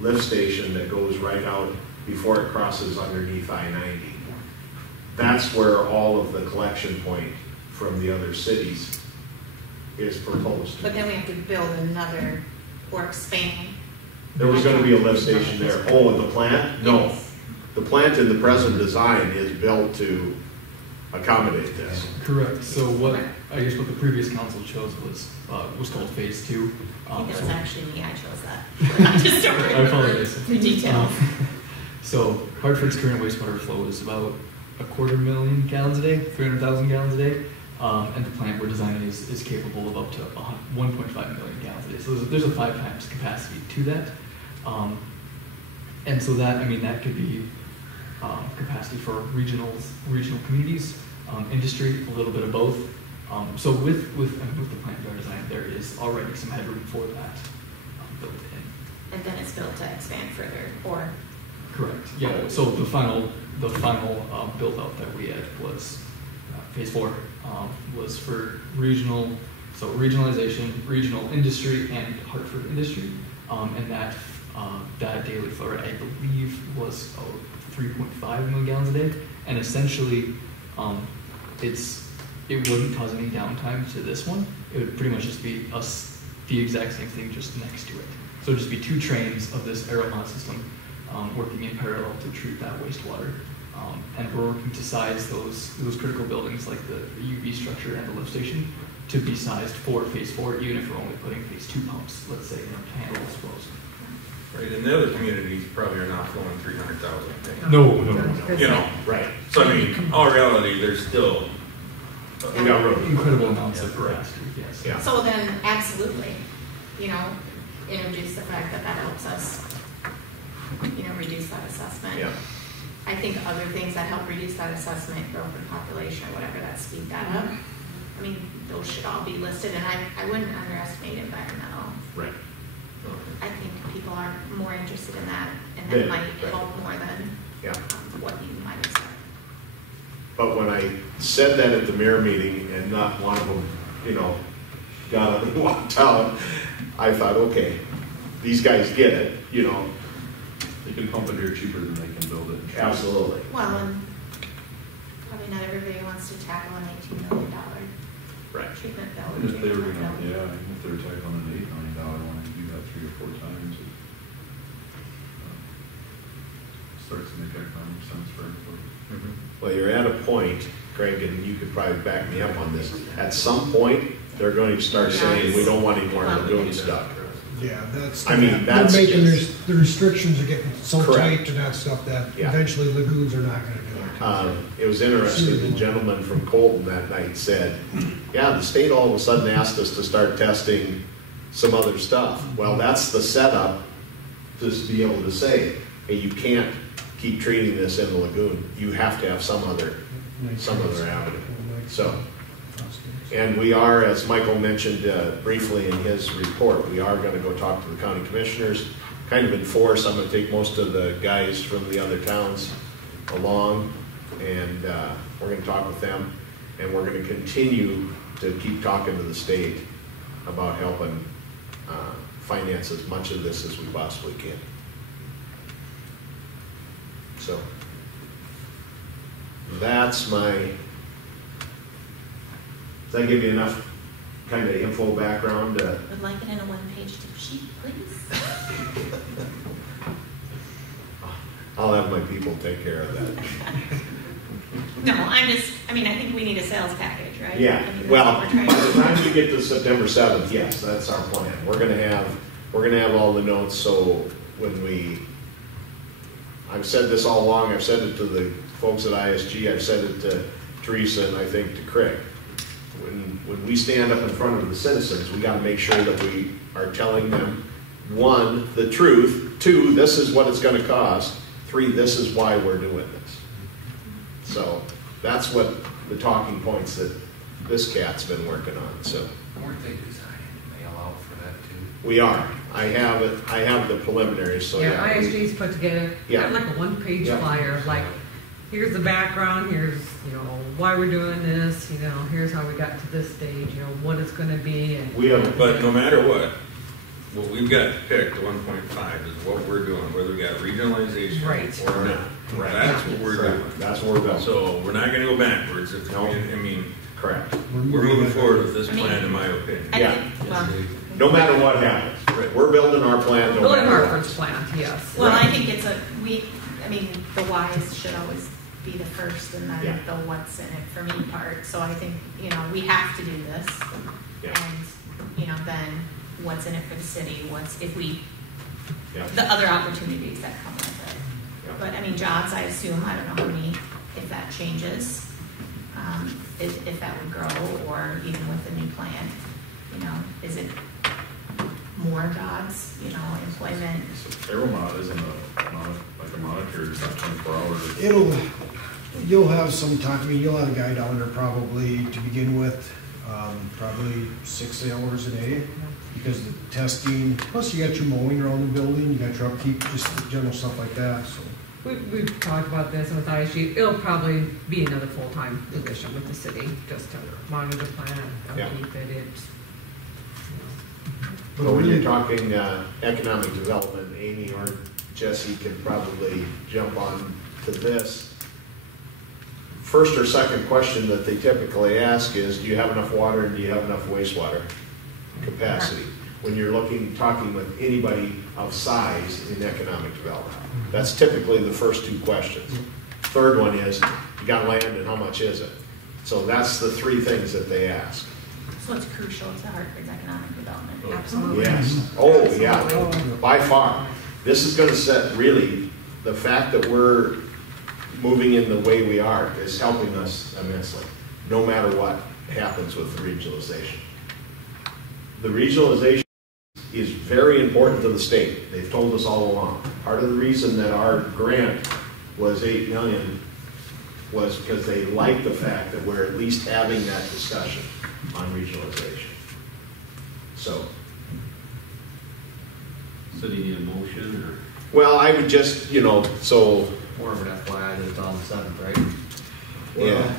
lift station that goes right out before it crosses underneath I-90. That's where all of the collection point from the other cities is proposed. But then we have to build another or expand. There was going to be a lift station there. Oh, the plant? No. Yes. The plant in the present design is built to accommodate this. Correct. So what the previous council chose was called phase 2. I think it was actually me, I chose that. I just don't I remember apologize. the details. So Hartford's current wastewater flow is about 250,000 gallons a day, 300,000 gallons a day. And the plant we're designing is capable of up to 1.5 million gallons a day. So there's a 5 times capacity to that. And so that could be capacity for regional communities, industry, a little bit of both. So with the plant we are designing, there is already some headroom for that built in. And then it's built to expand further, or? Correct. Yeah. So the final build out that we had was phase 4 was for regionalization, regional industry, and Hartford industry, and that daily flow rate I believe was 3.5 million gallons a day, and essentially it wouldn't cause any downtime to this one. It would pretty much just be the exact same thing just next to it. So it'd just be 2 trains of this aeromod system working in parallel to treat that wastewater. And we're working to size those critical buildings like the UV structure and the lift station to be sized for phase 4, even if we're only putting phase 2 pumps, let's say, handle exposed. Right, and the other communities probably are not flowing 300,000. No. Right. So I mean, in all reality, there's still We got room. Incredible amounts of capacity, yes. Yeah. So then, absolutely, introduce the fact that helps us, reduce that assessment. Yeah. I think other things that help reduce that assessment, growth in population or whatever, that speed that up. I mean, those should all be listed, and I wouldn't underestimate environmental. Right. I think people are more interested in that, and Yeah, that might right. help more than Yeah. what you might expect. But when I said that at the mayor meeting and not one of them, got up and walked out, I thought, okay, these guys get it, They can pump it here cheaper than they can build it. Absolutely. Well, and probably not everybody wants to tackle an $18 million Right. treatment bill. And if they were treatment gonna, bill. yeah, even if they were tackling an $8 million one, you do that 3 or 4 times, it starts to make economic sense for everybody. Well, you're at a point, Craig, and you could probably back me up on this. At some point, they're going to start saying, we don't want any more lagoon stuff. Yeah, that's. I mean, that's They're making, just- the restrictions are getting so Correct. tight to that stuff that Yeah. eventually lagoons are not gonna do it. It was interesting, the gentleman from Colton that night said, yeah, the state all of a sudden asked us to start testing some other stuff. Well, that's the setup to be able to say, hey, you can't keep treating this in the lagoon. You have to have some other avenue. So, and we are, as Michael mentioned briefly in his report, we are going to go talk to the county commissioners, kind of enforce. I'm going to take most of the guys from the other towns along, and we're going to talk with them, and we're going to continue to keep talking to the state about helping finance as much of this as we possibly can. So that's my, does that give you enough kind of info background? Would like it in a one-page tip sheet, please. I'll have my people take care of that. No, I think we need a sales package, right? Yeah, I mean, that's well, what by we're trying the to do. time we get to September 7th, yes, that's our plan. We're gonna have all the notes, so when I've said this all along, I've said it to the folks at ISG, I've said it to Teresa, and I think to Craig. When we stand up in front of the citizens, we gotta make sure that we are telling them, 1, the truth, 2, this is what it's gonna cost, 3, this is why we're doing this. So that's what the talking points that this cat's been working on, so. Weren't they designing to mail out for that too? We are. I have the preliminaries, so Yeah, yeah. ISG's put together, Yeah. kind of like a one-page Yeah. flyer of like, here's the background, here's, why we're doing this, here's how we got to this stage, what it's gonna be, and. We have, But no matter what we've got picked, 1.5 is what we're doing, whether we got regionalization Right. or not. Right. That's what we're doing. that's what we're going. So we're not gonna go backwards if, No. Correct. we're moving forward with this I mean, plan, in my opinion. I Yeah. think, well, No matter what happens, Right. we're building our plan no Building matter Hartford's what. plant, yes. well, Right. I think the whys should always be the first and then Yeah. the what's in it for me part. So I think, we have to do this. Yeah. And, then what's in it for the city, Yeah. the other opportunities that come with it. Yeah. But jobs, I assume, I don't know how many, if that changes, if that would grow, or even with the new plant, is it more jobs, employment? Aeromod isn't like a monitor, it's not 24 hours. You'll have some time, you'll have a guy down there probably to begin with, probably 6 hours a day. Because the testing, plus you got your mowing around the building, you got your upkeep, just general stuff like that, so. We've talked about this with ISG, it'll probably be another full-time position with the city, just to monitor the plant, Yeah. upkeep it, So when you're talking economic development, Amy or Jesse can probably jump on to this. First or second question that they typically ask is, do you have enough water and do you have enough wastewater capacity? When you're talking with anybody of size in economic development. That's typically the first 2 questions. Third one is, you got land and how much is it? So that's the 3 things that they ask. So it's crucial to Hartford's economic development. absolutely. Yes. Oh, yeah, Absolutely. by far. This is gonna set, really, the fact that we're moving in the way we are is helping us immensely, no matter what happens with the regionalization. The regionalization is very important to the state. They've told us all along. Part of the reason that our grant was $8 million was because they like the fact that we're at least having that discussion on regionalization. So. So do you need a motion, or? Well, I would just, so. More of an FYI that it's on the 7th, right? Yeah.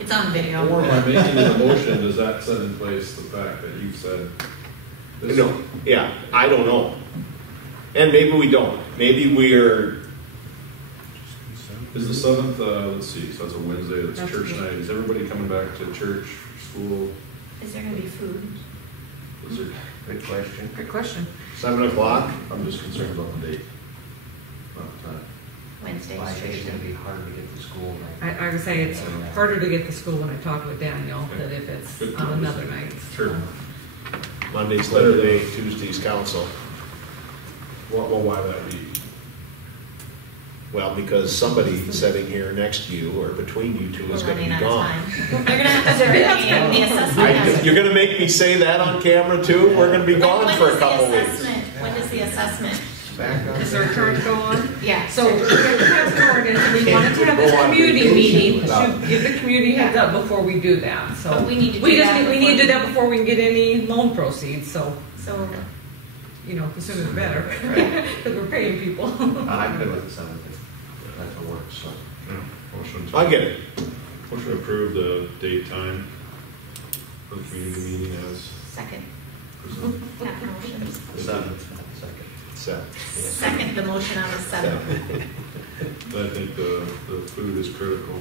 It's on video. Or by making it a motion, does that set in place the fact that you've said? this- No, yeah, I don't know. And maybe we don't. Maybe we're, Is the 7th, let's see, so that's a Wednesday, that's That's church good. night. Is everybody coming back to church, school? Is there gonna be food? Is there, Good question. Good question. 7 o'clock? I'm just concerned about the date, not the time. Wednesday, I think church it's gonna day. be hard to get to school. I would say it's harder to get to school when I talk with Daniel than if it's Good on point. another night. Sure. Monday's Labor Day, Tuesday's council. Well, why that be? Well, because somebody sitting here next to you or between you two We're is gonna be running out of gone. time. They're gonna have to start the assessment. You're gonna make me say that on camera too? We're gonna be gone When for does a the couple weeks. assessment- When does the assessment? Back on. Is there a charge go on? Yeah. So we're gonna pass an ordinance and we wanted to have this Go on community vacation meeting, without- to give the community heads up before we do that, so. But we need to do We just, that we need to do before- that before we can get any loan proceeds, so, So, you know, the sooner the better, because we're paying people. I'm good with the 7th, if that's what works, so. Yeah, motion to. I get it. Motion to approve the date, time for the community meeting as second, presented. that motion. 7th, second. So, Second, the motion on the seventh. I think the food is critical,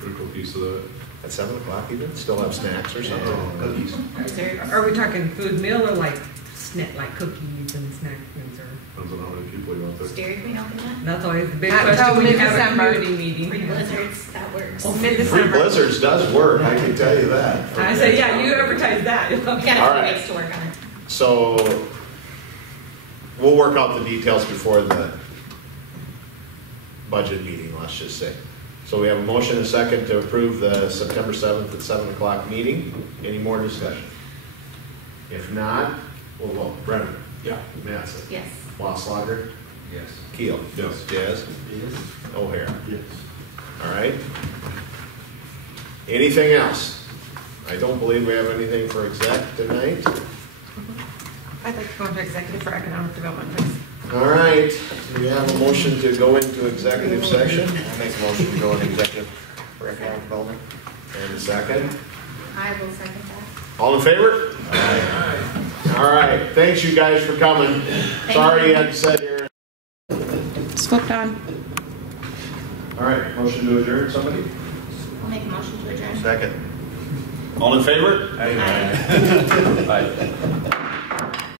critical piece of that. at 7 o'clock even? Still have snacks or something? Cookies? Desserts. Are we talking food meal or like snack, like cookies and snack foods or? Depends on how many people you want there. Is Dairy Queen open yet? That's always the big Not question until when you have a mid-December. community Free meeting. blizzards, that works. Oh, Free mid-December. Blizzards does work, I can tell you that. I said, yeah, you advertise that. We All got a right. few weeks to work on it. So, we'll work out the details before the budget meeting, let's just say. So we have a motion and a second to approve the September 7th at 7 o'clock meeting. Any more discussion? If not, we'll vote. Brennan? Yeah. Mattson? Yes. Wasslager? Yes. Keel? Yes. Jazz? Yes. O'Hara? Yes. All right. Anything else? I don't believe we have anything for exec tonight. I'd like to go into executive for economic development, please. All right, we have a motion to go into executive session. I'll make a motion to go into executive for economic development. And a second. I will second that. All in favor? All right, thanks you guys for coming. Sorry you had to sit here. It's flipped on. All right, motion to adjourn, somebody? I'll make a motion to adjourn. Second. All in favor? Aye. Bye.